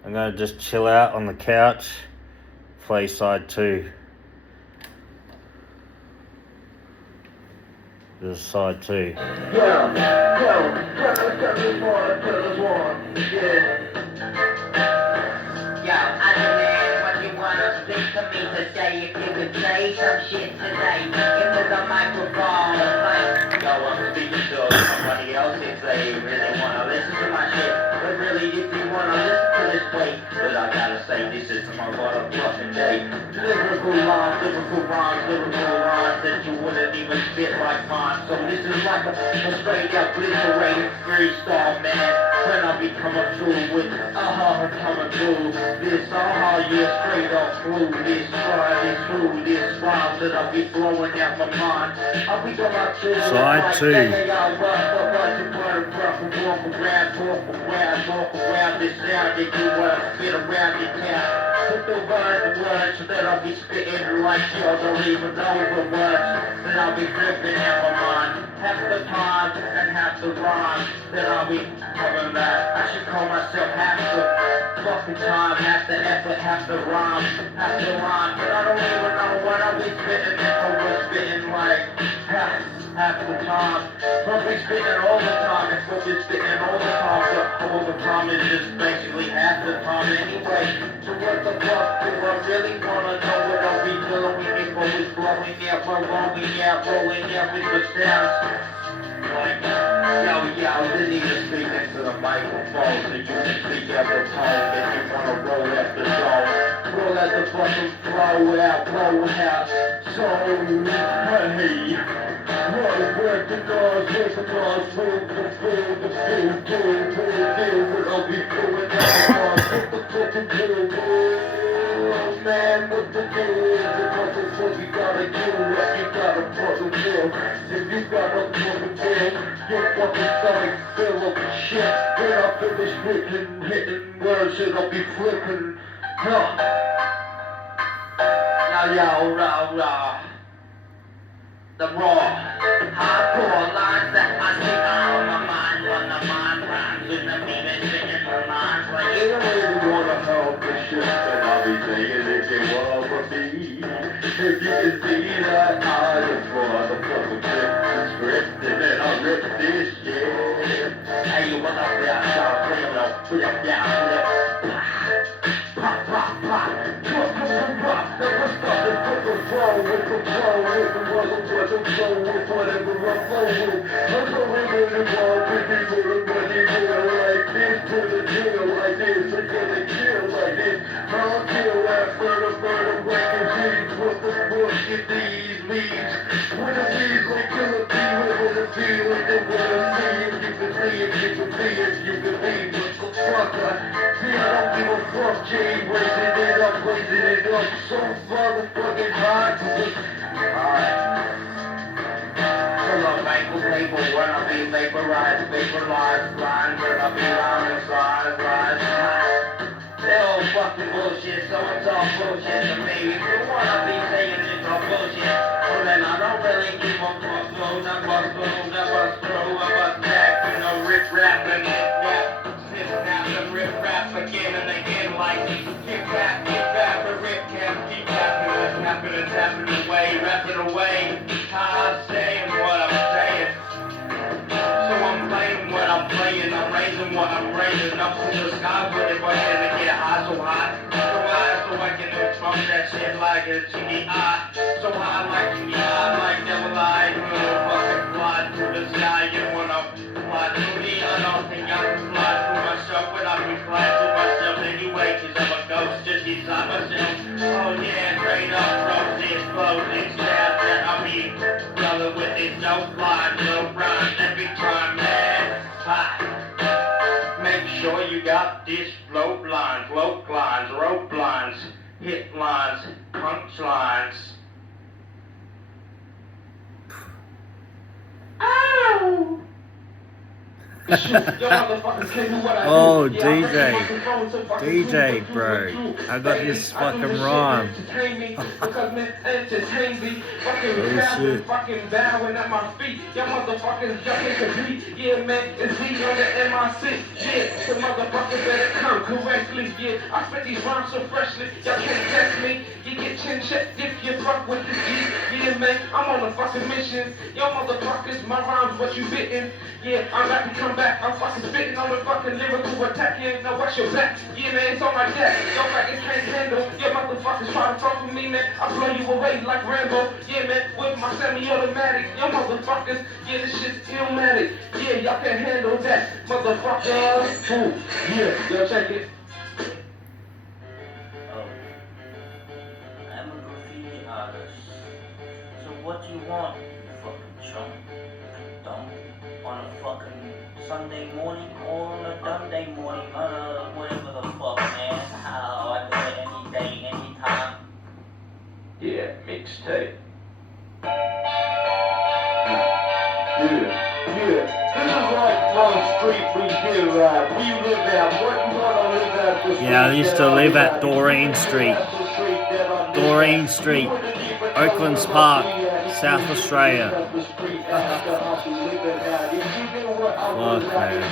I'm gonna just chill out on the couch, play side two. This is side two. I demand what you wanna speak to me today. If you could say some shit today, into the microphone. Yo, I'm speaking to somebody else if they really wanna listen to my shit. But really, if you wanna listen to this way, that I gotta say this is my motherfucking day. Lyrical rhymes that you wouldn't even spit like mine. So this is like a straight up obliterated freestyle, man. When I be coming through with coming through this, yeah, straight up through this, through this rhymes that I be blowing out my mind. I'll be going out to side two. Walk around this sound that you spit around your town. Put the words that I'll be spitting like y'all don't even know the words that I'll be flipping in my mind. Half the time and half the rhyme that I'll be having that. I should call myself half the fucking time, half the effort, half the rhyme, half the rhyme. But I don't even know what I'll be spitting if I was spitting like half the time. I'll be spitting all the time, if I'll be spitting all the time, but all the time is just basically half the time anyway. So what the fuck do I really wanna know what I'll be doing if I was blowing out, rolling out with the sounds? Like, yo, you need to speak into the microphone so you can speak out the tone if you wanna roll out the zone. Roll out the fucking blow out. So, hey, work the doors, make the doors, move the food, what I'll be doing now, what the fucking do, oh man, what the fuck you gotta do, what you gotta fucking do, if you gotta fucking do, your fucking stomach fill up with shit, when I finish hitting words, it'll be flipping, the raw, hardcore lines that I think on my mind, on the mind rhymes, in the meaning, singing the lines like you don't really wanna help the shit that I'll be saying if you wanna be. If you can see that I just want to fucking flip the script and then I'll rip this shit. Hey, what up, yeah, put up, pop, pop, pop, never stop it, put the flow with the flow with whatever I flow with. I'm going in the ball, baby, like this, to the deal like this, I get a kill like this. I'll kill that murder, wrecking these, what the fuck get these leaves? When the bees like killer bee, with the bee, like they wanna see if you can see it, you can be it, you can be what the fuck see, I don't give a fuck, Jay, raising it up, blazing it up, so motherfucking hot. Alright. Paper, when I be vaporized, lines, when I be lines. They're all fucking bullshit, so it's all bullshit to me. If you wanna be saying it's all bullshit, well then I don't really give a fuck, so I bust through, I bust back, you know, rip rap and snap and rip rap again and again like kick rap, and rip cap, keep rapping and rapping away, how I say and what I'm saying. So I'm playing what I'm playing, I'm raising what I'm raising up to the sky, but if I had to get high, so I can smoke that shit like a GDI. So high like GDI, like devil eye, fucking fly through the sky. You wanna fly through me? I don't think I can fly through myself, but I can fly through myself anyway, cause I'm a ghost just inside myself. Oh yeah, straight up, roses, closing stab that I'll be rolling with it, no fly, no rhyme, every time, man. Make sure you got this float lines, rope lines, hit lines, punch lines. Ow! Oh, DJ, bro, I got this fucking rhyme. Oh shit. Fucking bowing at my feet. Y'all motherfuckers jumping to beat. Yeah, man, it's Z on the MIC. Yeah, so motherfuckers better come correctly. Yeah, I spit these rhymes so freshly. Y'all can't test me. You get chin checked if you fuck with this G. Yeah, man, I'm on a fucking mission. Y'all motherfuckers, my rhymes what you bitten. Yeah, I'm about to come back. I'm fucking spitting on the fucking lyrical attack. You ain't know what's your back. Yeah, man, it's on my deck. Y'all faggots can't handle. Yeah, motherfuckers try to fuck with me, man. I blow you away like Rambo. Yeah, man, with my semi-automatic. Y'all motherfuckers, yeah, this shit's illmatic. Yeah, y'all can't handle that. Motherfuckers. Ooh, yeah, y'all check it. Oh, I'm a graffiti artist. So what do you want, you fucking chump? Dumb? On a fucking Sunday morning or on a Monday morning, on a whatever the fuck, man. How I do it any day, any time. Yeah, mixtape. Yeah, this is like Front Street we do, where you live at, what you wanna live at. Yeah, I used to live at Doreen Street. Doreen Street, Oaklands Park, South Australia. Fuck, man.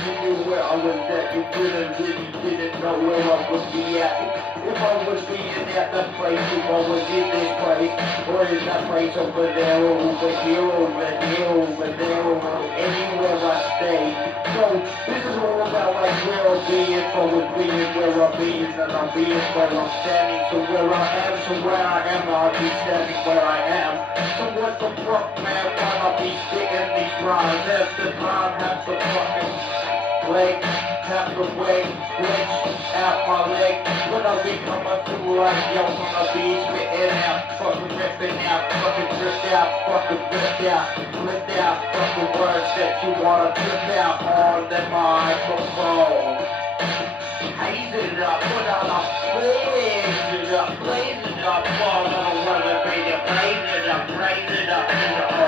If I was being at the place, if I was in this place, or is that place over there, over here, over there, over there, or anywhere I stay. So this is all about like where I'll be if I was being where I'll be, and I'm being where I'm standing. So where I am, so where I am, I'll be standing where I am. So what the fuck, man, why I'll be spitting these rhymes? Have the time, have the fucking leg, have the way, reach out my leg. When I be coming through like yo, when I be spitting out, fucking ripping out, fucking drift out, fucking ripped out, flipped out, fucking words that you wanna trip out on the microphone. Haze it up, put on a blaze it up, fall on a weather, baby, blaze it up in the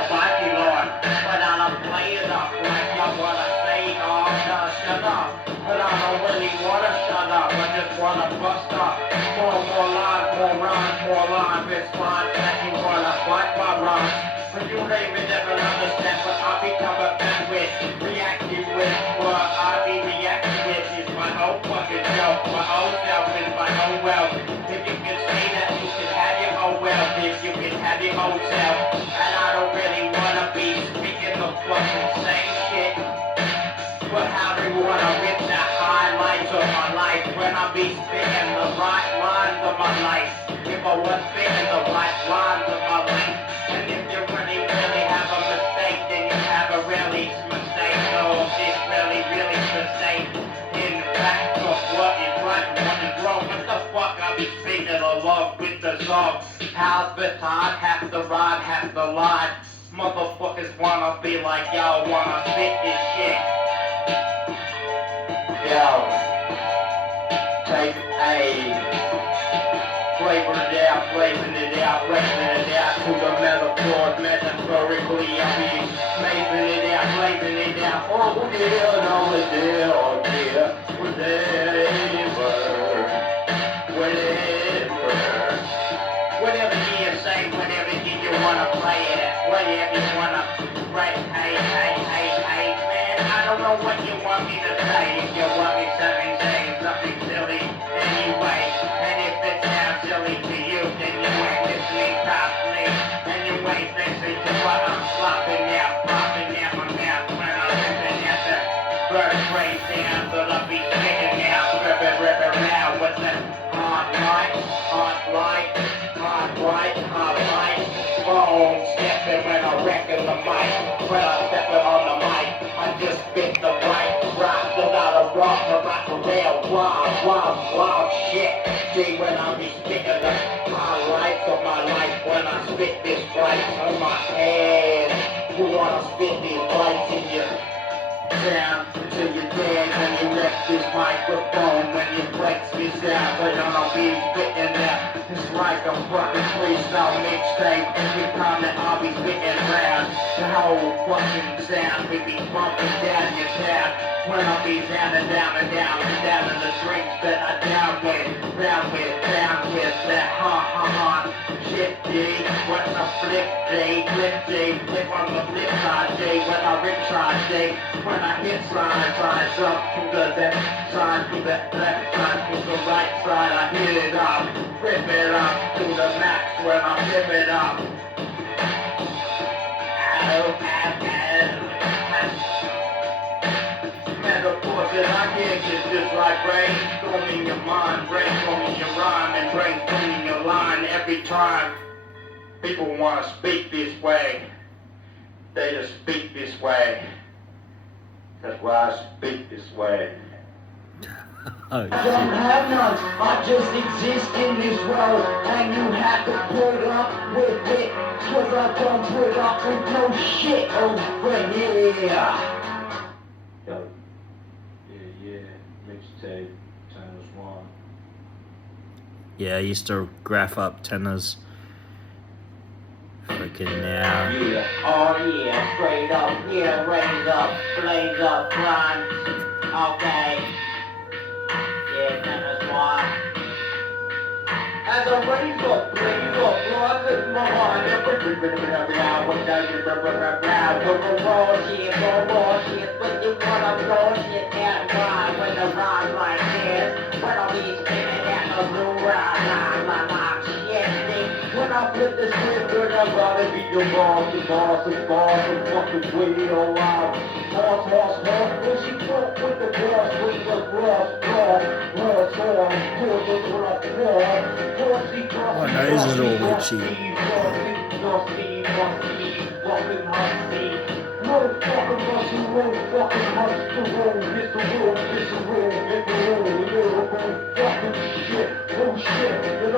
body, Lord. But I don't play it up like y'all wanna say, oh, shut up. But I don't really wanna shut up, I just wanna bust up. More lines, more rhymes, it's fine that you wanna fight my rhymes. But you don't even never understand what I be coming back with, reacting with, what I be reacting with is my own fucking self, my own self is my own wealth. If you can say that you can have your own wealth, if you can have your own self, and I don't really wanna be speaking the fucking same shit. But how do you wanna rip the highlights of my life when I be spitting the right lines of my life? If I was spitting the right lines of my life, and if you really have a mistake, then you have a really mistake. No, it's really mistake. In fact of what is right and what is wrong, what the fuck I be speaking along with the song? How's the time? Half the rhyme, half the line. Motherfuckers wanna be like y'all wanna spit this shit. Yo, take A, flavoring it out, to the metaphors, metaphorically, I be blazing it out, oh dear, no dear, oh dear, whatever you say, whatever you wanna play it at, whatever you wanna write, hey, man, I don't know what you want me to say, if you want me saying something silly, anyway, and if it sounds silly to you, then you ain't listening properly, anyway, listen to what I'm popping out my mouth, when I'm ripping at the first grade sound, but I'll be sticking out, ripping out, what's that, hard light, phone stepping when I reckon the mic, when I'm stepping on the mic, I just spit the right rhyme without a rock, about the real wild shit. See when I be spitting the highlights of my life, when I spit this right on my head, you wanna spit these lights in your down till you're dead when you wreck this microphone, when you flex this out, but I'll be spitting that. It's like a fucking freestyle mixtape. Every time that I'll be spitting round, the whole fucking sound will be bumping down your town. When I'll be down and down in the drinks that I down with that ha shit D. What's a flip flip on the flip side D. When I rip side D. When I hit sides up to the left side, to the left side, to the right side, I hit it up, rip it up to the max when I rip it up. Metaphors that I get is just like brainstorming your mind, brainstorming your rhyme, and brainstorming your line every time. People want to speak this way, they just speak this way. That's why I speak this way. Oh, I don't have none, I just exist in this world, and you have to put up with it, cause I don't put up with no shit over here. Yo, yeah, mixtape, times one. Yeah, I used to graph up tenors. Freaking now. Yeah, oh yeah, straight up, yeah, raise up, blaze up, grind, okay. Yeah, As I raise up, blood in my heart, never what does it go raw shit, but you wanna blow shit and rhyme when the rhyme like this. When I'll be spinning at the blue rhyme, shit, when I flip the script, when I'm gonna be the boss, the fucking wheel out. Horse, when she fuck with the boss, with the horse on, My nose is all itchy.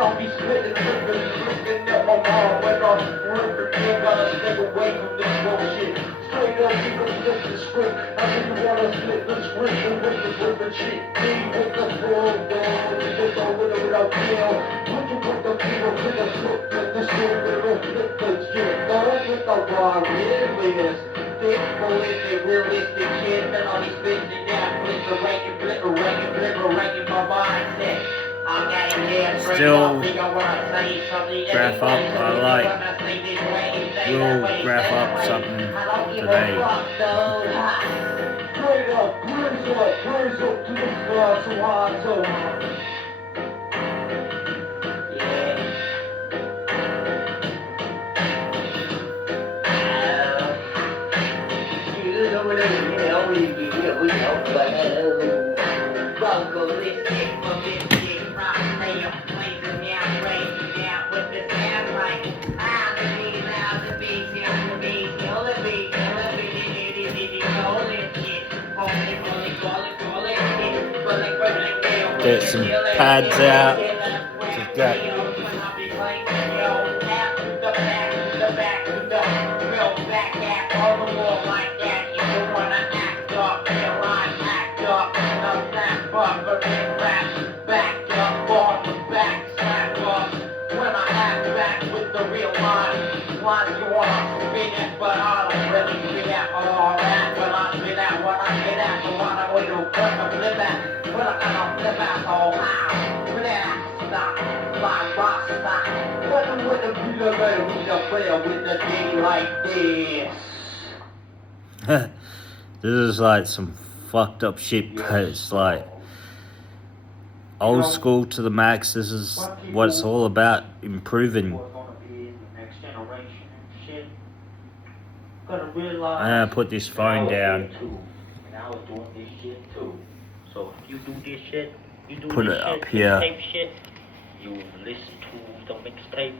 I'll be spitting, flipping up my mom when I'm ripping, you gotta stay away from this bullshit. Straight up, you can flip the script. I think you wanna flip the script and with the shit. Me with the flow down, with the without feel. Put the feel, with the flip, with the script, with the flip the shit. Go with the raw realist. Thick, ballistic, realistic shit. Then I'll be spitting down, obliterating my mindset. Still, graph up, I like, we'll graph up something today. Praise up to the God, so hard, so hard. Get some pads out. Just got but I don't really spit out all that. When I spit out what I spit out, so what I'm going to flip out. When I gotta flip out, so how? When I stop, my rock stop. When I'm with the beat, with the player, with the thing like this. this is like some fucked up shit, but it's like old school to the max. This is what it's all about, improving. I'm gonna put this phone down. And I was doing this shit too. So if you do this shit, you do Put this it shit, up here. mixtape shit, you listen to the mixtape,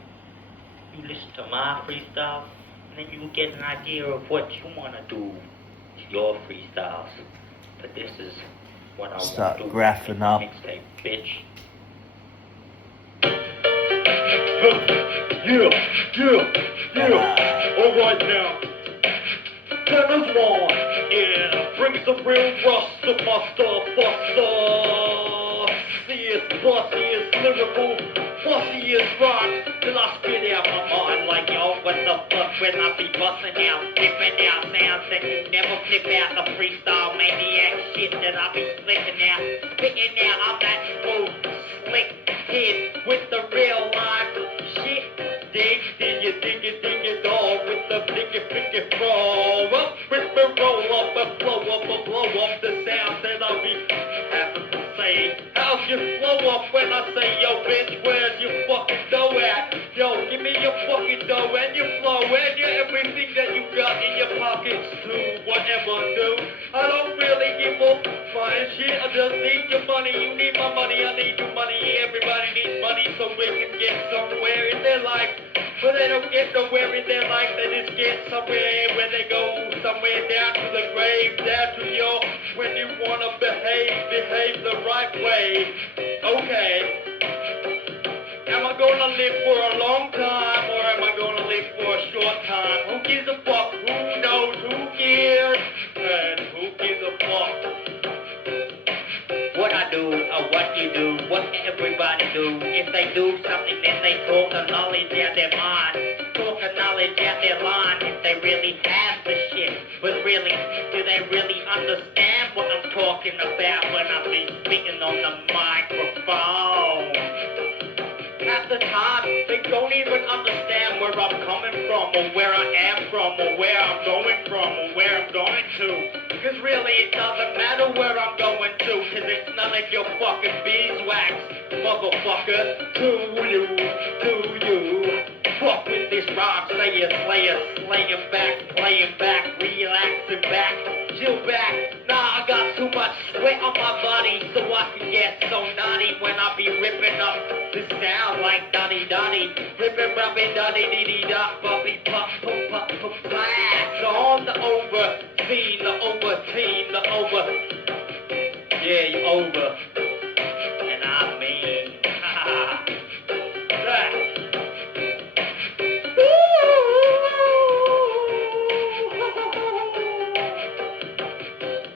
you listen to my freestyle, and then you get an idea of what you wanna do to your freestyles. But this is what I Start want to do. graphing up. Mixtape, bitch. Yeah. All right now. Tennis one, yeah, bring some real rust to my stuff, fussiest, bussiest, lyrical, fussiest rock, till I spit out my mind like, yo, what the fuck, when I be busting out, flipping out sounds that you never flip out, the freestyle maniac shit that I be flipping out, spitting out, I'm that smooth, slick kid with the real life shit, dig it, dog, with the pick it, roll up, rip and roll up, and blow up the sound that I be having to say. How's you blow up when I say, yo, bitch, where's your fucking dough at? Yo, give me your fucking dough and your flow and your everything that you got in your pockets too, whatever, dude. I don't really give a flying shit, I just need your money, you need my money, I need your money, everybody needs money so we can get somewhere in their life. But they don't get nowhere in their life, they just get somewhere where they go somewhere down to the grave, down to your, when you wanna behave the right way. Okay. Am I gonna live for a long time, or am I gonna live for a short time? Who gives a fuck? Who knows? Who cares? And who gives a fuck? What I do, or what you do, what everybody do. If they do something, then they talk the knowledge out their mind. Talk the knowledge out their line. If they really have the shit. But really, do they really understand what I'm talking about when I'm speaking on the microphone? microphone. At the time, they don't even understand where I'm coming from, or where I am from, or where I'm going from, or where I'm going to. Cause really it doesn't matter where I'm going to, cause it's none of your fucking beeswax, motherfucker. To you. Fuck with this rhyme, slayer, slaying back, playing back, relaxing back, chill back. Nah, I got too much sweat on my body, so I can get so naughty when I be ripping up this sound like Donny, ripping, rubbing, Donny, dee, da, bubbly, pop, blast. On the over, team, the over, yeah, you over, and I mean, that.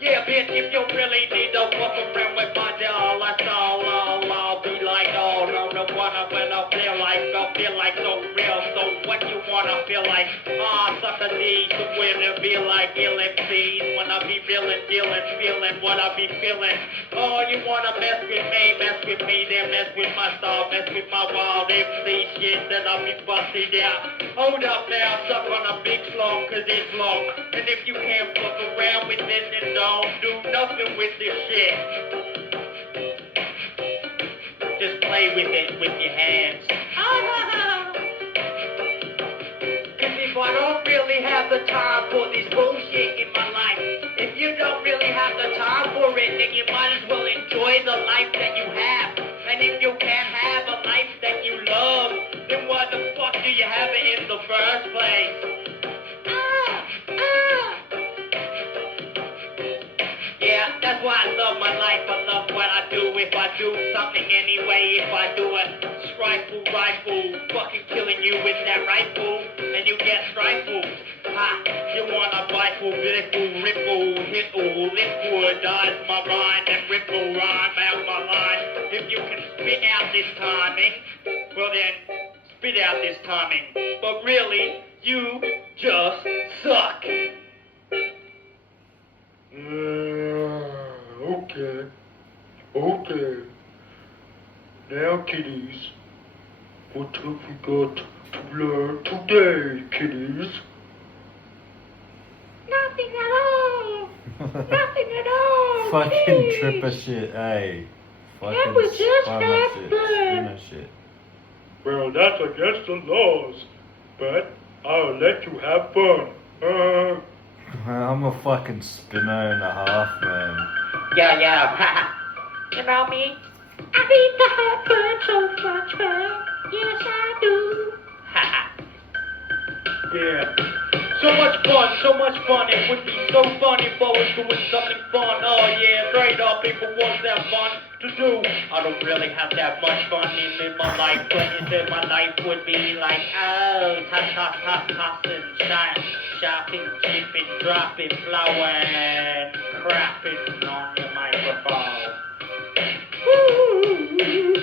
Yeah, bitch, if you really need to fuck around with my doll, that's all I'll be like, oh, no, no, wanna, when I feel like so real, so what you wanna feel like, suck a D, so when it be like LMCs, when I be feeling what I be feeling, oh, you wanna mess with me, then mess with my style, mess with my wild MC shit that I be busting out. Hold up now, suck on a big slong, cause it's long, and if you can't fuck around with it, then don't do nothing with this shit. Just play with it with your hands. Cause if I don't really have the time for this bullshit in my life, if you don't really have the time for it, then you might as well enjoy the life that you have. And if you can't have a life that you love, then why the fuck do you have it in the first place? Yeah, that's why I love my life. I love what I do. If I do something anyway, if I do a rifle, fucking killing you with that rifle, and you get strifle. Ha, you want a rifle, ripple, hit, liquid, dies my mind, and ripple, rhyme out my line. If you can spit out this timing, well then, spit out this timing. But really, you just suck. Okay. Now, kiddies, what have we got to learn today, kiddies? Nothing at all. Nothing at all. Fucking please. tripper shit, hey. Fucking That was just spinner shit, that spinner shit. Well, that's against the laws, but I'll let you have fun. I'm a fucking spinner and a half, man. Yeah. You know me? I need to have fun, so much fun. Yes, I do. Yeah. So much fun. It would be so fun if I was doing something fun. Oh yeah, straight up, people want that fun to do. I don't really have that much fun in my life, but in my life would be like, oh, tossing, shopping, chipping, dropping, flowing, crapping on your microphone. Woo!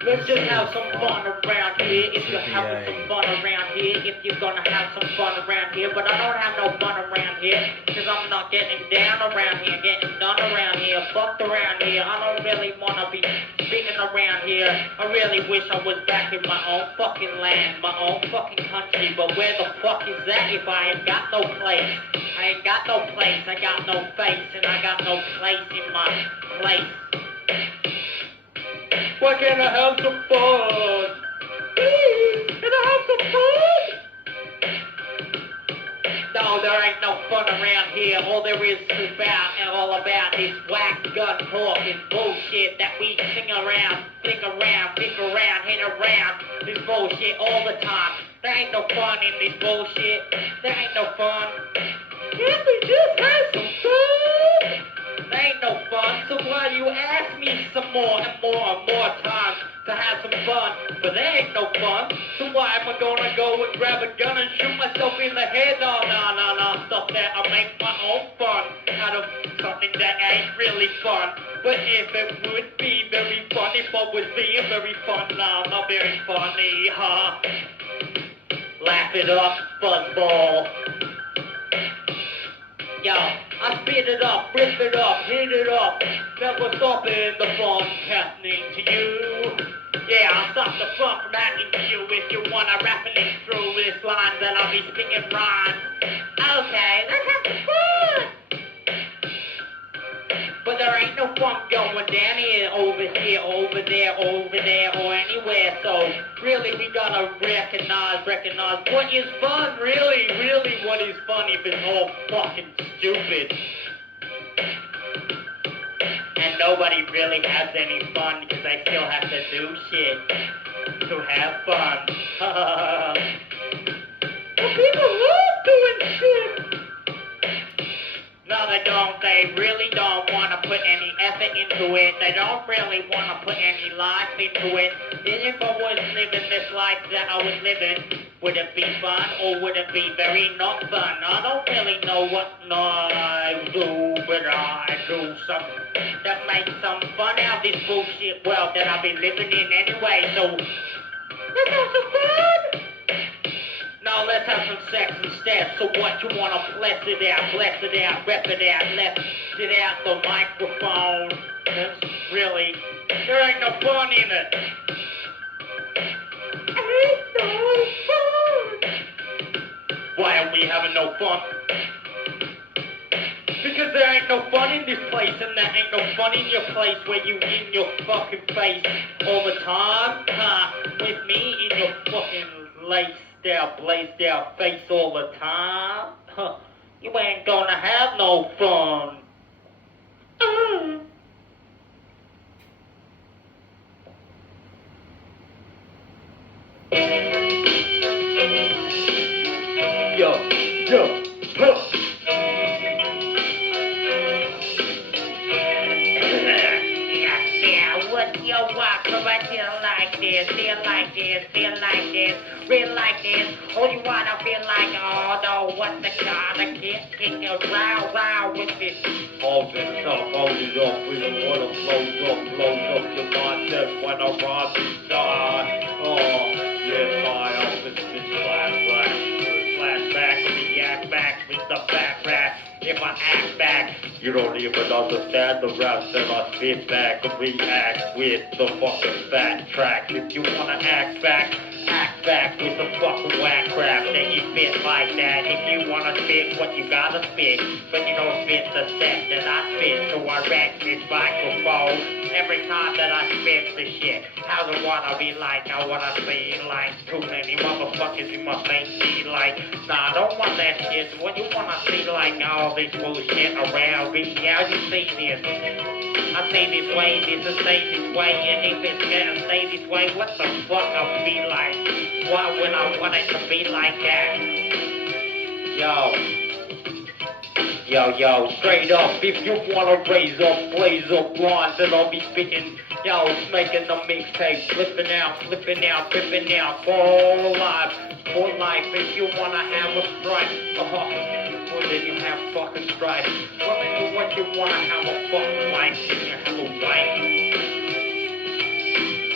Let's just have some fun around here. If you're having some fun around here, if you're gonna have some fun around here, but I don't have no fun around here, cause I'm not getting down around here, getting done around here, fucked around here. I don't really wanna be spinning around here. I really wish I was back in my own fucking land, my own fucking country, but where the fuck is that if I ain't got no place? I ain't got no place, I got no face, and I got no place in my place. Why can't I have some fun? Please, can I have some fun? No, there ain't no fun around here. All there is all about is whack gun talk and bullshit that we sing around, think around, hit around. This bullshit all the time. There ain't no fun in this bullshit. There ain't no fun. Can't we just have some fun? There ain't no fun, so why you ask me some more and more times to have some fun? But there ain't no fun, so why am I gonna go and grab a gun and shoot myself in the head? No, stuff that I make my own fun out of something that ain't really fun. But if it would be very fun, if I was being very fun, nah, not very funny, huh? Laugh it up, fuzzball. Yo, I spit Hit it up, rip it up, hit it up. Never stopping the fun happening to you. Yeah, I'll stop the fun from happening to you if you wanna rapidly through this line that I'll be spitting rhymes. Okay, let's have some fun. But there ain't no fun going down here, over there, or anywhere. So really we gotta recognize what is fun, really what is fun if it's all fucking stupid. And nobody really has any fun because they still have to do shit to have fun. But people love doing shit. No, they don't. They really don't want to put any effort into it. They don't really want to put any life into it. And if I was living this life that I was living, would it be fun or would it be very not fun? I don't really know what I do, but I do something that makes some fun out of this bullshit world that I've been living in anyway. So, let's have some fun! Now let's have some sex instead. So what you wanna bless it out, rep it out, left it out the microphone. That's really, there ain't no fun in it. Ain't no fun. Why are we having no fun? Because there ain't no fun in this place, and there ain't no fun in your place where you in your fucking face all the time. With me in your fucking blazed out face all the time. You ain't gonna have no fun. Yo, huh. What you want from a deal like this, real like this. Oh, you wanna feel like, oh no, what the kind of kid kick you round with this. All this stuff, all these up, with the water flows up your mindset when I rhyme inside. Oh, yes, I often spit flashback, react back with the fat rat. If I act back, you don't even understand the raps that I spit back and react with the fucking fat tracks. If you wanna act back with the fucking whack crap, then you spit like that. If you wanna spit what you gotta spit, but you don't spit the set that I spit, so I wreck this microphone every time that I spit the shit. How do wanna be like? I wanna be like too many motherfuckers in my face be like, nah, I don't want that shit. What you wanna see like all this bullshit around me? How you see this? I say this way, this is stay this way, and if it's gonna stay this way, what the fuck I'll be like? Why would I want it to be like that? Yo, straight up, if you wanna blaze up lines, then I'll be spitting, making the mixtape, flipping out, tripping out, for life, if you wanna have a strike, well then you have fucking strife, what you wanna have a fucking life, then you have a wife.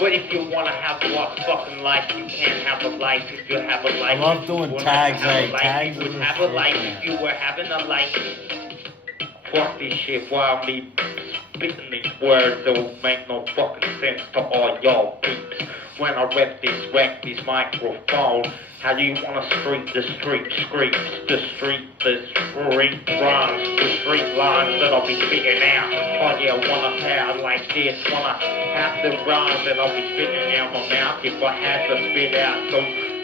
But if you wanna have a fucking life, you can't have a life if you have a life. I love doing tags, tags. You would have a life if you were having a life. Fuck this shit while me spitting these words that will make no fucking sense to all y'all peeps. When I wreck this microphone, how do you wanna street the street screams, the street rhymes, the street lines that I'll be spitting out? Oh yeah, wanna sound like this, wanna have the rhymes that I'll be spitting out my mouth if I had to spit out. So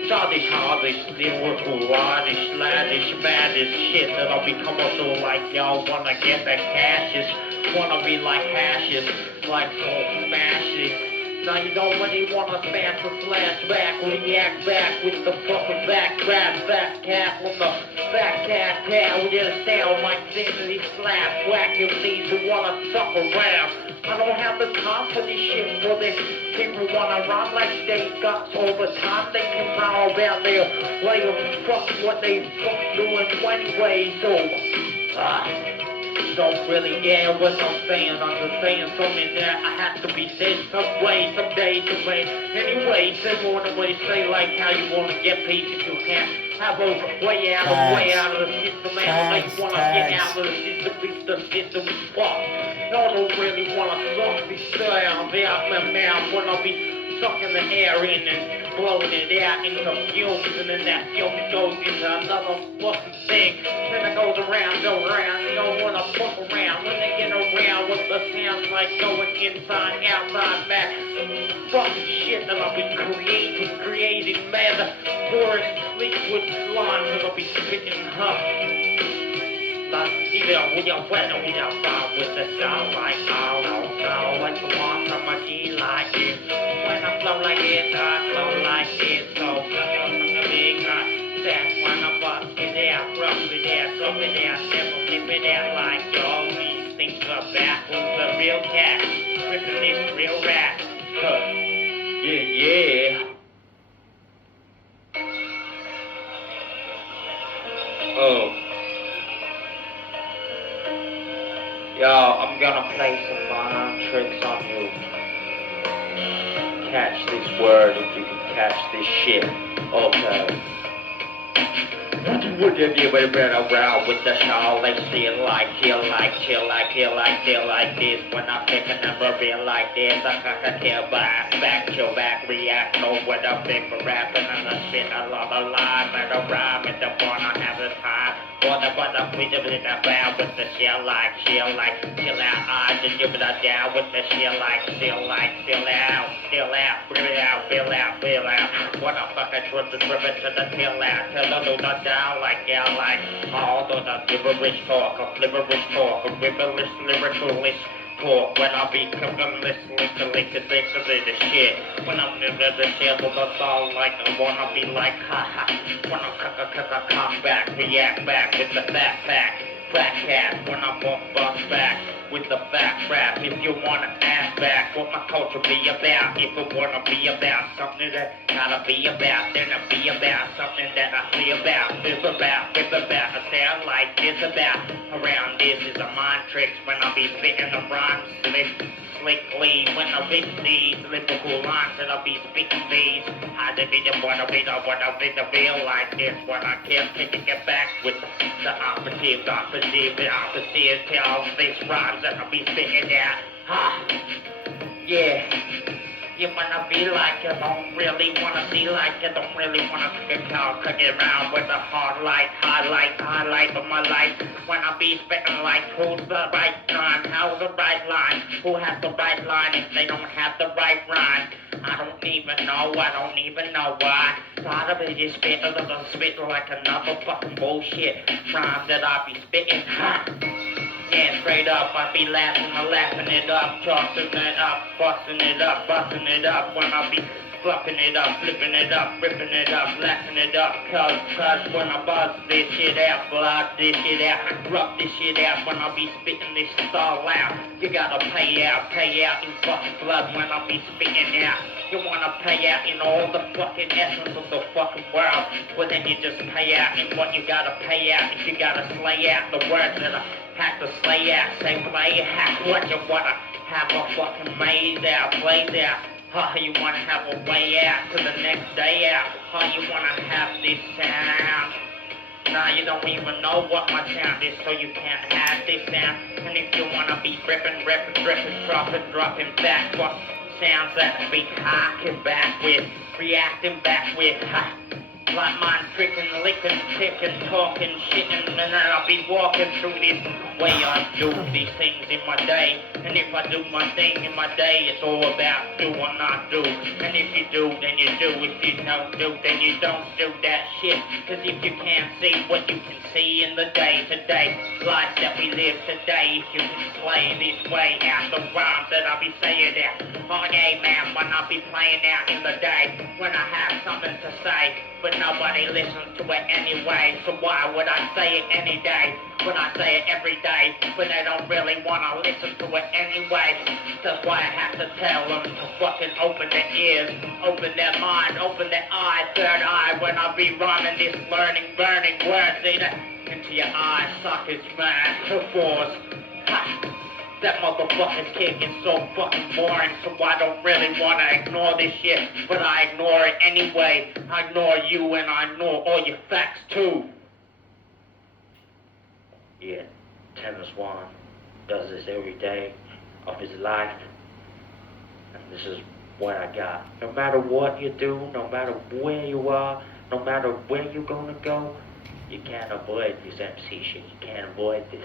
childish, hardish, lyrical, radish, laddish, maddish shit that I'll be coming through like y'all wanna get the cashes, wanna be like hashes, like so smashes. Now you don't really wanna smash or slash back, react back with the fucking back crap, fat cat on the fat cat with a sound like Sanity slap, whack MCs who wanna suck around. I don't have the time for this shit, for this. People wanna rhyme like they got all the time. They can rhyme about their way of fuck what they fuck doing anyway. So, don't really care what I'm saying. I'm just saying something that I have to be said some way, some day, some way. Anyway, say more than what you say, like how you want to get peace if you can't have a way out, of the system, man. Like you want to get out of the system, the system is fucked. No, I don't really want to suck this sound out my mouth when I be sucking the air in and blowing it out into fumes, and then that fume goes into another fucking thing. Then it goes around, you don't wanna fuck around. When they get around with the sounds like going inside, outside, back. Fucking shit that I'll be creating, man. The forest liquid slime that I'll be spitting, Like, either with your weather, with your fire, with the sound like, oh, no, what you want from a G like this. When I flow like this, I flow like this. So, I'm a big that's when I bust it out, rough it out, drop it out, never flip it out like you always think about who's the real cat, ripping this real rat. Yeah. Oh. Yo, I'm gonna play some mind tricks on you. Catch this word if you can catch this shit. Okay. Would you give it around with the show? They feel like, kill like this. When I'm picking a real like this, I can kill back, chill back, react. Know what I'm for rapping and I spit a lot of lines and a rhyme and the fun I have the time. What I'm with about with the chill like, chill out, eyes and give it a down with the chill out, feel out. What I fucking trip to the chill out, till I do not down like, all those gibberish talk, a flipperish talk, a riverless, lyricalist talk. When I be coming listening to the shit. When I'm in the shit, that's all like I wanna be like, ha. When I come back, react back with the fat cat. When I bust back with the fat rap. If you wanna ask back what my culture be about, if it wanna be about something that gotta be about, then it'll be about something that I see about, rip about, I sound like this about. Around this is a mind tricks when I be spitting the rhymes slickly. When I reach these lyrical lines that I be speaking these, I did be the wanna be the real like this. When I can't get back with the opposite, tell these rhymes that I be spitting out. Yeah. You wanna be like you don't really wanna see like you don't really wanna cook it around with a highlight of my life. When I be spitting like who's the right line, how's the right line, who has the right line if they don't have the right rhyme. I don't even know why. Thought of it just spit like another fucking bullshit rhyme that I be spitting. Yeah, straight up, I be laughing it up, tossing it up, busting it up, when I be fluffing it up, flipping it up, ripping it up, laughing it up, cause when I buzz this shit out, blood this shit out, rough this shit out, when I be spitting this all out, you gotta pay out in fucking blood when I be spitting out. You wanna pay out in all the fucking essence of the fucking world, well then you just pay out in what you gotta pay out, if you gotta slay out the words that I have to slay out, say play out, what you wanna have a fucking maze out, blaze out. You wanna have a way out to the next day out. You wanna have this sound. Nah, you don't even know what my sound is, so you can't have this sound. And if you wanna be ripping, dropping back, what sounds that be harking back with, reacting back with, like mind tricking, licking, ticking, talking, shitting, and then I'll be walking through this way I do these things in my day. And if I do my thing in my day, it's all about do or not do. And if you do, then you do. If you don't do, then you don't do that shit. Cause if you can't see what you can see in the day-to-day life that we live today, if you can play this way out the rhymes that I'll be saying out. Oh yeah, man, when I be playing out in the day, when I have something to say, but nobody listens to it anyway, so why would I say it any day, when I say it every day, but they don't really wanna listen to it anyway. That's why I have to tell them to fucking open their ears, open their mind, open their eye, third eye, when I be rhyming this learning, burning words into your eyes, suckers, man, to force. Ha! That motherfucking kid gets so fucking boring, so I don't really wanna ignore this shit, but I ignore it anyway. I ignore you and I ignore all your facts too. Yeah, Tennis One does this every day of his life, and this is what I got. No matter what you do, no matter where you are, no matter where you're gonna go, you can't avoid this MC shit. You can't avoid this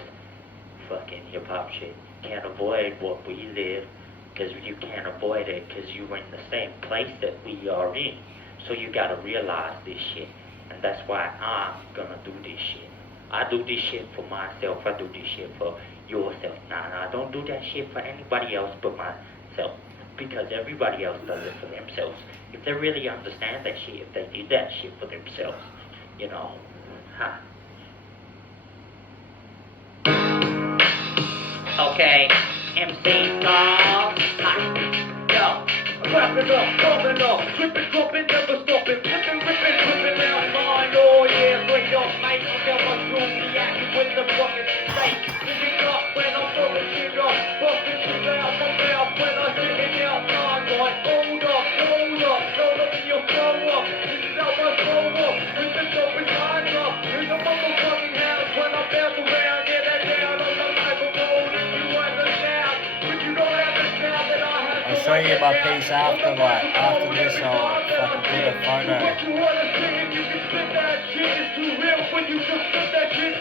fucking hip hop shit. You can't avoid what we live, because you can't avoid it because you're in the same place that we are in. So you gotta realize this shit, and that's why I'm gonna do this shit. I do this shit for myself. I do this shit for yourself. Nah, I don't do that shit for anybody else but myself, because everybody else does it for themselves. If they really understand that shit, if they did that shit for themselves, you know, huh? Okay, MC song, yo, wrapping up, bumping up, flipping, dropping, never stopping, flipping, ripping, flipping out mine, oh yeah, bring up, mate, I'll get my groove, reacting with the fucking snake, picking up when I'm throwing shit up, busting shit out my mouth when I'm sitting out mine, like, hold up, hold up in your throw up, this is how I throw up, with the dope behind up, in the motherfucking house when I bounce around, yeah, that down on the microphone, if you understand, but you don't understand that I have I'll show you my piece after, like, after this I'll fucking put a photo. what you wanna see if you can spit that shit, it's too real when you just spit that shit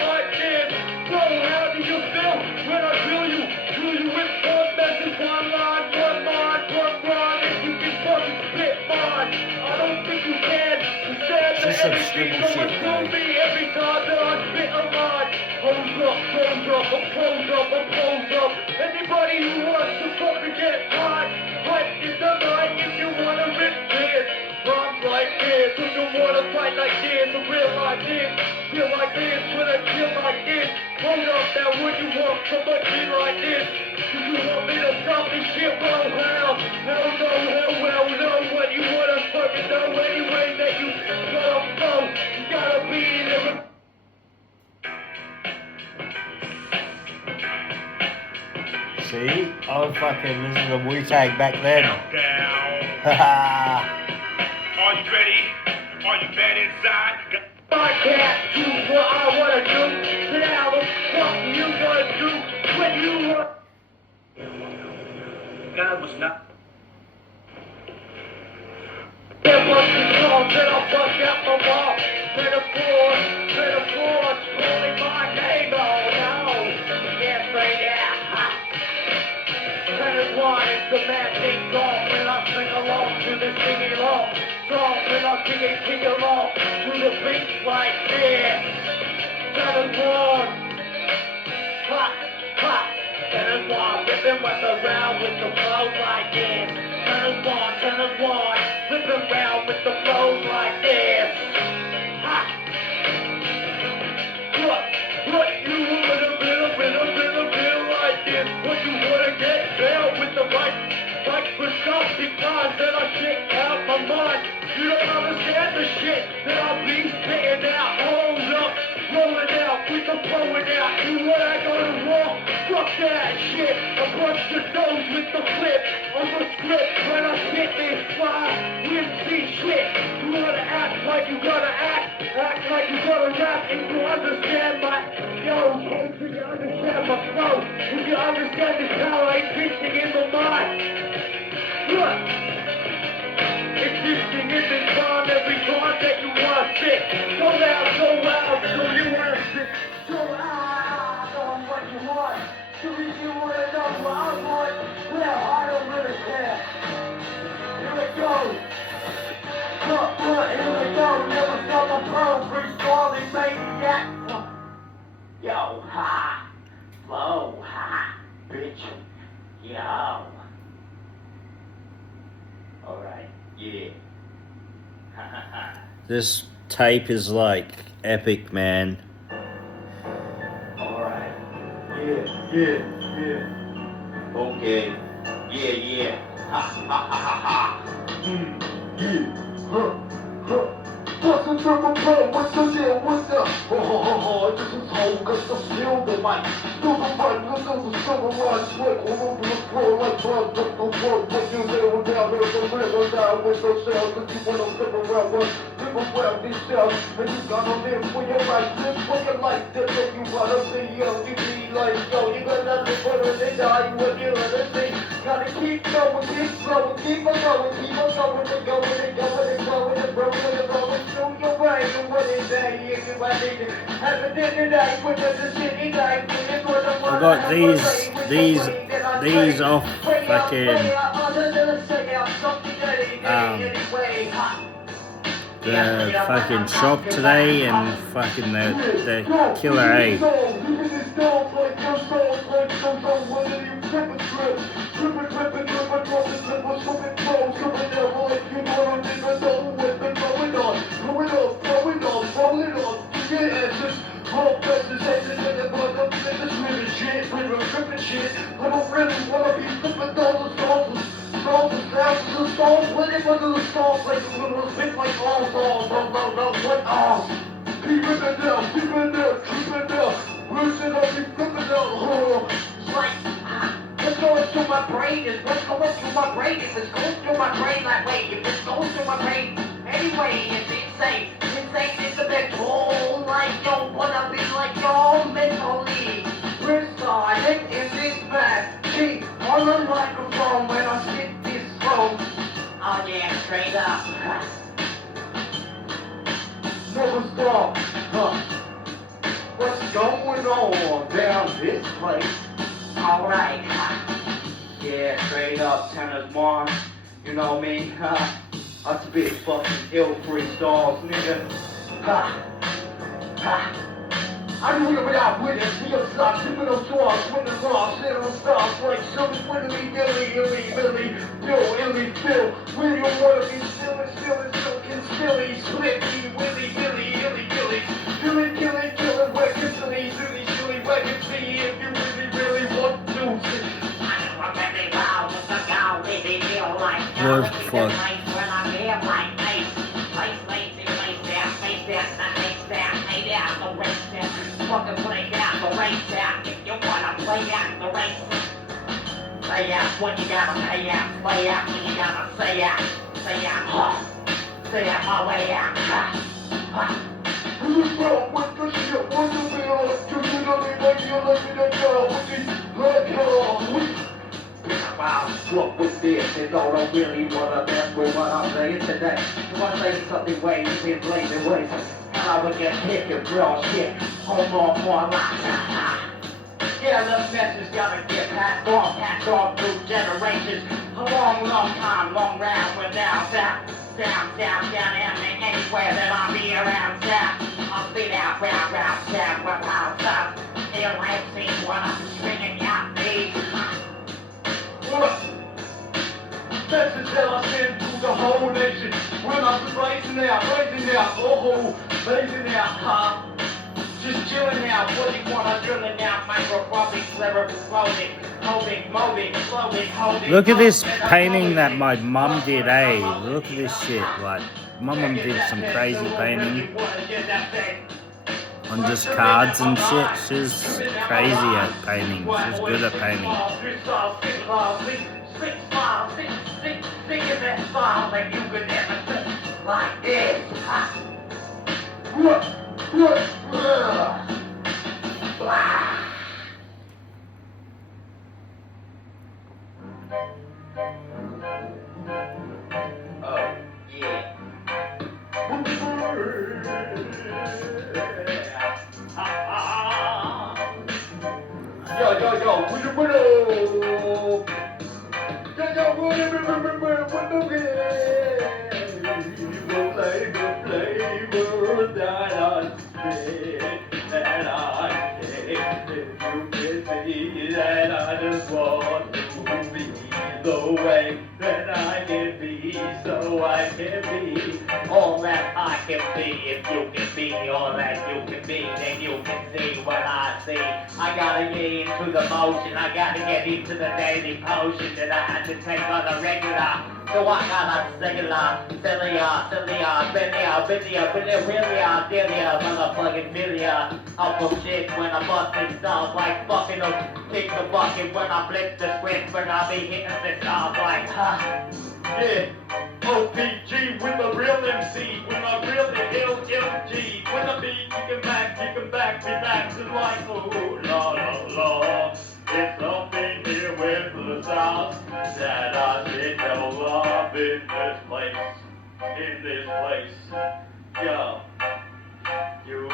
like this. So how do you feel when I drill you? Drill you with one message, one line, one mind, one rhyme, if you can fucking spit mine. I don't think you can. It's just some scribble shit, bro. Every time that I spit a line, pose up, I'm pose up. Anybody who wants to fucking get hot, fight in the night if you wanna rip this. Rhymes like this, if you wanna fight like this, a real like this, feel like this, with a chill like this. Hold up, now would you want somebody like this? Do you want me to stop this shit? Well, hell, hell well, know what you wanna fucking know anyway that you gotta know. You gotta be there. See? I'm fucking listening to Wu-Tang back then. Countdown. Are you ready? Are you mad inside? I can't do what I wanna do. So now what the fuck you gonna do when you want? God was not. There was the song that I bust out my wall. Metaphors, calling my name. Oh no, can't say that. Tennis One is the magic song when I sing along to the singing along. Song when I sing along to the beats like this. Tennis One, ha, ha. Tennis One, ripping with the round with the flows like this. Tennis One, ripping round with the flows like this. Ha. What you wanna feel like this? What you wanna get down with the mic? Like for something times that I shit out my mind. You don't understand the shit that I be spitting out. Hold up, rolling out with the blowing out. You wanna go to war? Fuck that shit. I bust your nose with the flip on the script when I spit this fly. We see shit. You wanna act like you gotta act like you gotta rap, and you understand my if you understand my flow, if you understand this power existing in my mind. Look, existing in this time every time that you want to sit. So loud, so you want to sit. So loud, knowing what you want. So if you want to know what I want, well, I don't really care. Here it goes. Look, here we go. Never stop my pro, freestyling maniac. Yo, ha, flow, ha, bitch, yo. Alright, yeah. Ha ha ha. This tape is like epic, man. Alright, yeah. Okay, yeah. Ha ha ha ha ha. Yeah, Bustin' triple play, what's the deal, what's up? This is whole, cause the feel the mic. And you gotta live for your life, live for your life, just like you wanna be young, you be like, yo, you gotta live for the day, die what you wanna see. Gotta keep going, keep flowing, keep on going, keep on going, and going, and going, and going, and growing, and growing, through your brain, and what is that, if you want it, have a dinner night, with the city night, I got these off fucking the fucking shop today, and fucking the Killer A. What's going through my brain is what's going through my brain. If it's going through my brain that way, if it's going through my brain anyway, it's insane. Insane is the mental. Like don't wanna be like y'all mentally retarded in this bad. Gee, on the microphone when I spit this phone. Oh yeah, straight up. Never stop, What's going on down this place? Alright. Yeah, straight up, tenors one. You know me, I spit fucking ill freestyles, nigga. I do it without witness, feel like sipping on sauce, when the raw, sit on stars, like something wittily, illy, Phil, when you wanna be still, can silly, slippy, willy, illy, killing, wagon silly, wagon see if you really want to see. What the fuck? Fucking play out the race out. If you wanna play out the race, play out what you gotta play out what you gotta say out, say out my way out. Who's wrong with the shit? What's the deal? You know me like you like me to go with these red girls. Fuck with this, and don't really wanna mess with what I'm saying today. You wanna say something way, you been blaming ways. And I would get hit and real shit. Hold on for a lot. Yeah, the message gotta get passed on through generations. A long time, long round, we're down, and anywhere that I'll be around town. I'll be down, round, town, where I'll stop. Here I see what I'm swinging out, me. Message that I send to the whole nation. When I'm raising out, blazing out, just chilling out. What you want? I'm drilling out. Microphobic, lyrical molding, holding. Look at this painting that my mum did, eh? Look at this shit. Like, my mum did some crazy painting on just cards and shit. She's crazy at painting. She's good at painting. Sing in that song that you could never sing like this. Oh, yeah. Yo, with the widow. That I just want to be the way that I can be, so I can be all that I can be. If you can be all that you can be, then you can see what I see. I gotta get into the motion, I gotta get into the daily potion that I had to take on a regular. So I gotta motherfucking million. I'll put shit when I bust it sounds like fucking a kick the bucket when I flip the script when I be hitting the sounds like Yeah, OPG with a real MC, with a real LMG, when I be kicking back, relaxing like oh la la la. It's something here with the sauce that I should know love in this place, Yo, you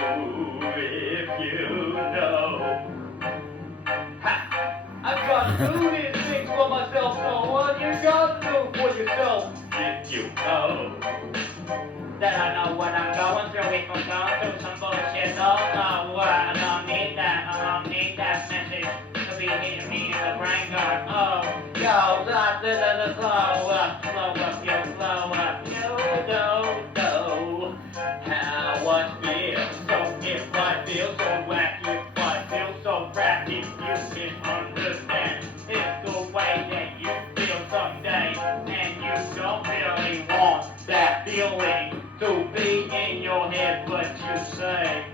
if you know. Ha! I've got to do these things for myself, so what you got to do for yourself if you know. that I know what I'm going through. If I'm going through some bullshit, oh, I don't need that message to be hitting me in the brain going, oh, yo, slow up, you don't know how I feel. So if I feel so whack, if I feel so rap, if you can understand, it's the way that you feel someday, and you don't really want that feeling to be in your head, but you say,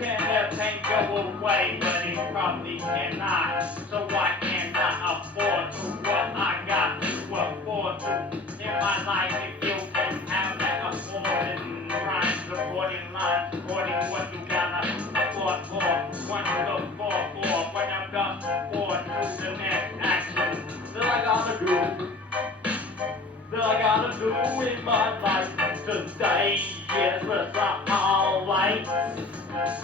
can that pain go away? But it probably cannot, so I cannot afford to what I got to afford to in my life. If you can have that affording rhymes, supporting lines, supporting what you gotta afford for, what you look for, when I'm done afford to the next action that I gotta do in my life today. Yes, but I'm alright.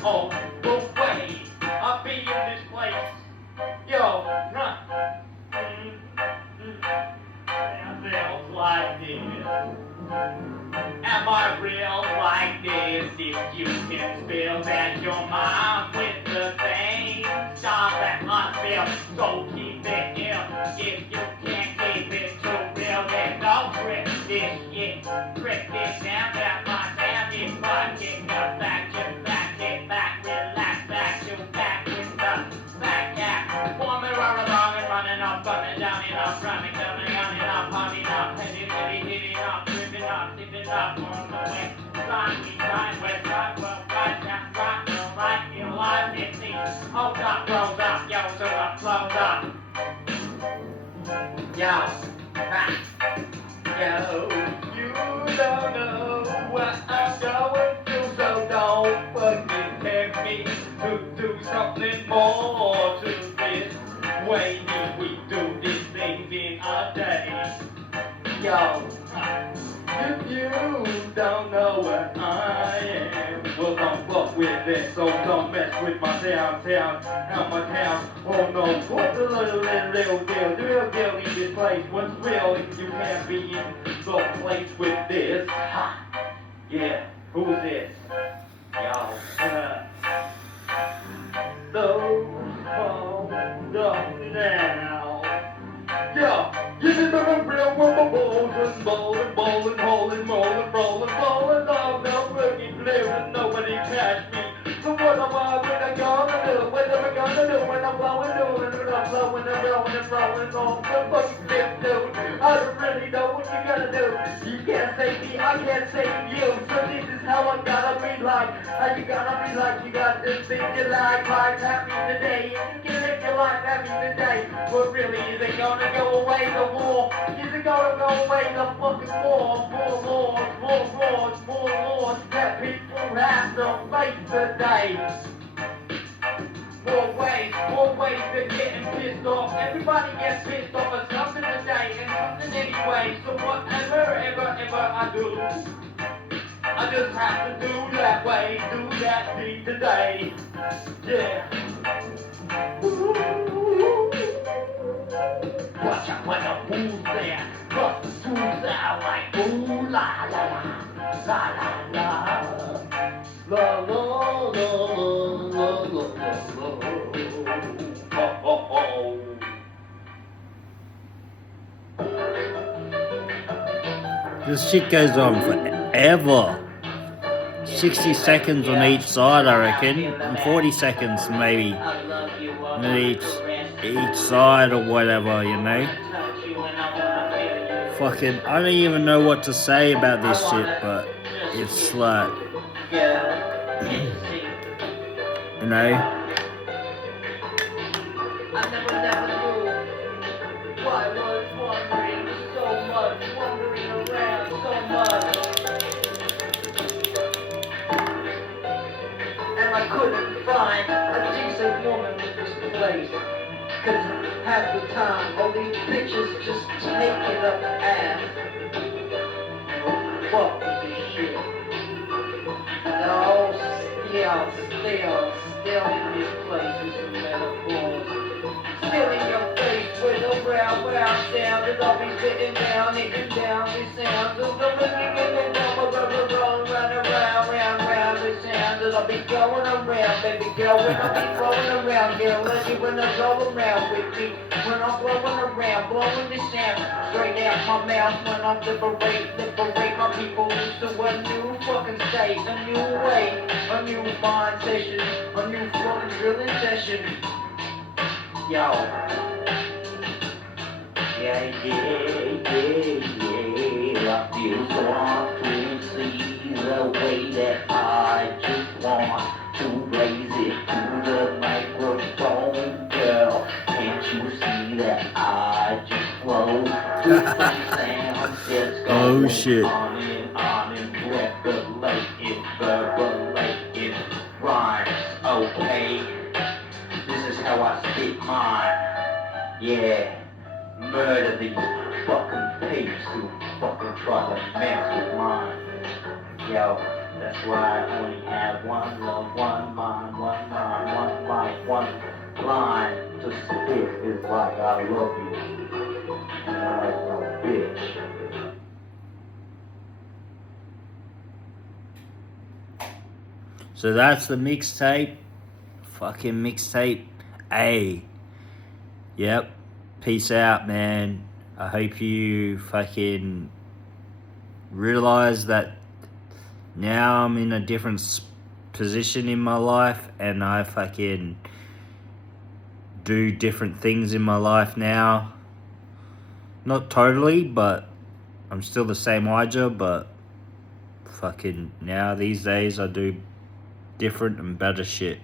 Oh, but wait, I'll be in this place. Yo, run. It feels like this. Am I real like this? If you can feel that your mind with the same stuff that I feel, so keep it here. If you can't keep it too real, then don't trip this shit. Trip this down that my sound is fucking up back, just back, get back, relax, back, you back with the back cat. Forming right along and running up, coming down and up, running, coming down and up, popping up, hitting up, tripping up, tipping up on the way. Side, west side, well, right, down, right, in life, it seems. Oh, God, blows up, yo, so up, blows up. Yo, yo, you don't know what I'm going through, so don't fucking tempt me to do something more to this way that we do these things in a day. Yo, if you don't know what I am, well, don't fuck with it, so don't mess with my town, and my town. Oh no, what's the real deal? The real deal in this place, what's real if you can't be in the place with this? Ha! Yeah, who's this? Yo, those phones up now. Yeah, you did the real with my bowling, rolling, long, no fucking blue, and nobody catch me. So what am I gonna do? What am I gonna do when I'm blowing, and blowing off the fucking flip, dude? I don't really know what you gotta do. You can't save me, I can't save you. So this is how I gotta be like. How you gotta be like, you got this thing you like happy today. And you can live your life happy today. But really, is it gonna go away, the war? Is it gonna go away, the fucking war? More laws that people have to face today. More ways they're getting pissed off. Everybody gets pissed off at something today and something anyway. So whatever, ever I do, I just have to do that way, do that thing today. Yeah. Watch out when the who's there, cause the tools out like ooh la la la, la la la, la la la la la la. Oh, oh, oh. This shit goes on forever. 60 seconds on each side, I reckon, and 40 seconds maybe on each side or whatever, you know. fucking, I don't even know what to say about this shit, but it's like, you know, I never knew why I was wondering so much, wandering around so much. And I couldn't find a decent woman in this place. Cause half the time, all these bitches just taking up ass. Fuck with this shit. And I all still in these places and metaphors. Still in your face with a round sound that I'll be sitting down, eating down these sounds. Of the ringing in the run round the sounds that I'll be going around, baby girl, when I'll be blowing around, girl, let you when I go around with me, when I'm blowing around, blowing the sound straight out my mouth, when I liberate my people into a new fucking state, a new way, a new mind session, a new fucking drilling session. Yo. Yeah. I feel so hard to see the way that I just want to raise it to the microphone, girl. Can't you see that I just flow with some sound that's going shit. on and verbalating rhymes, okay? This is how I spit mine, yeah. Murder these fucking pigs who fucking try to mess with mine. Yo, that's why I only have one love, one mind, one mind, one life, one line to spit. Is like I love you, and I like no bitch. So that's the mixtape. Fucking Mixtape A. Yep. Peace out, man. I hope you fucking realize that now I'm in a different position in my life and I fucking do different things in my life now. Not totally, but I'm still the same Ija, but fucking now these days I do different and better shit.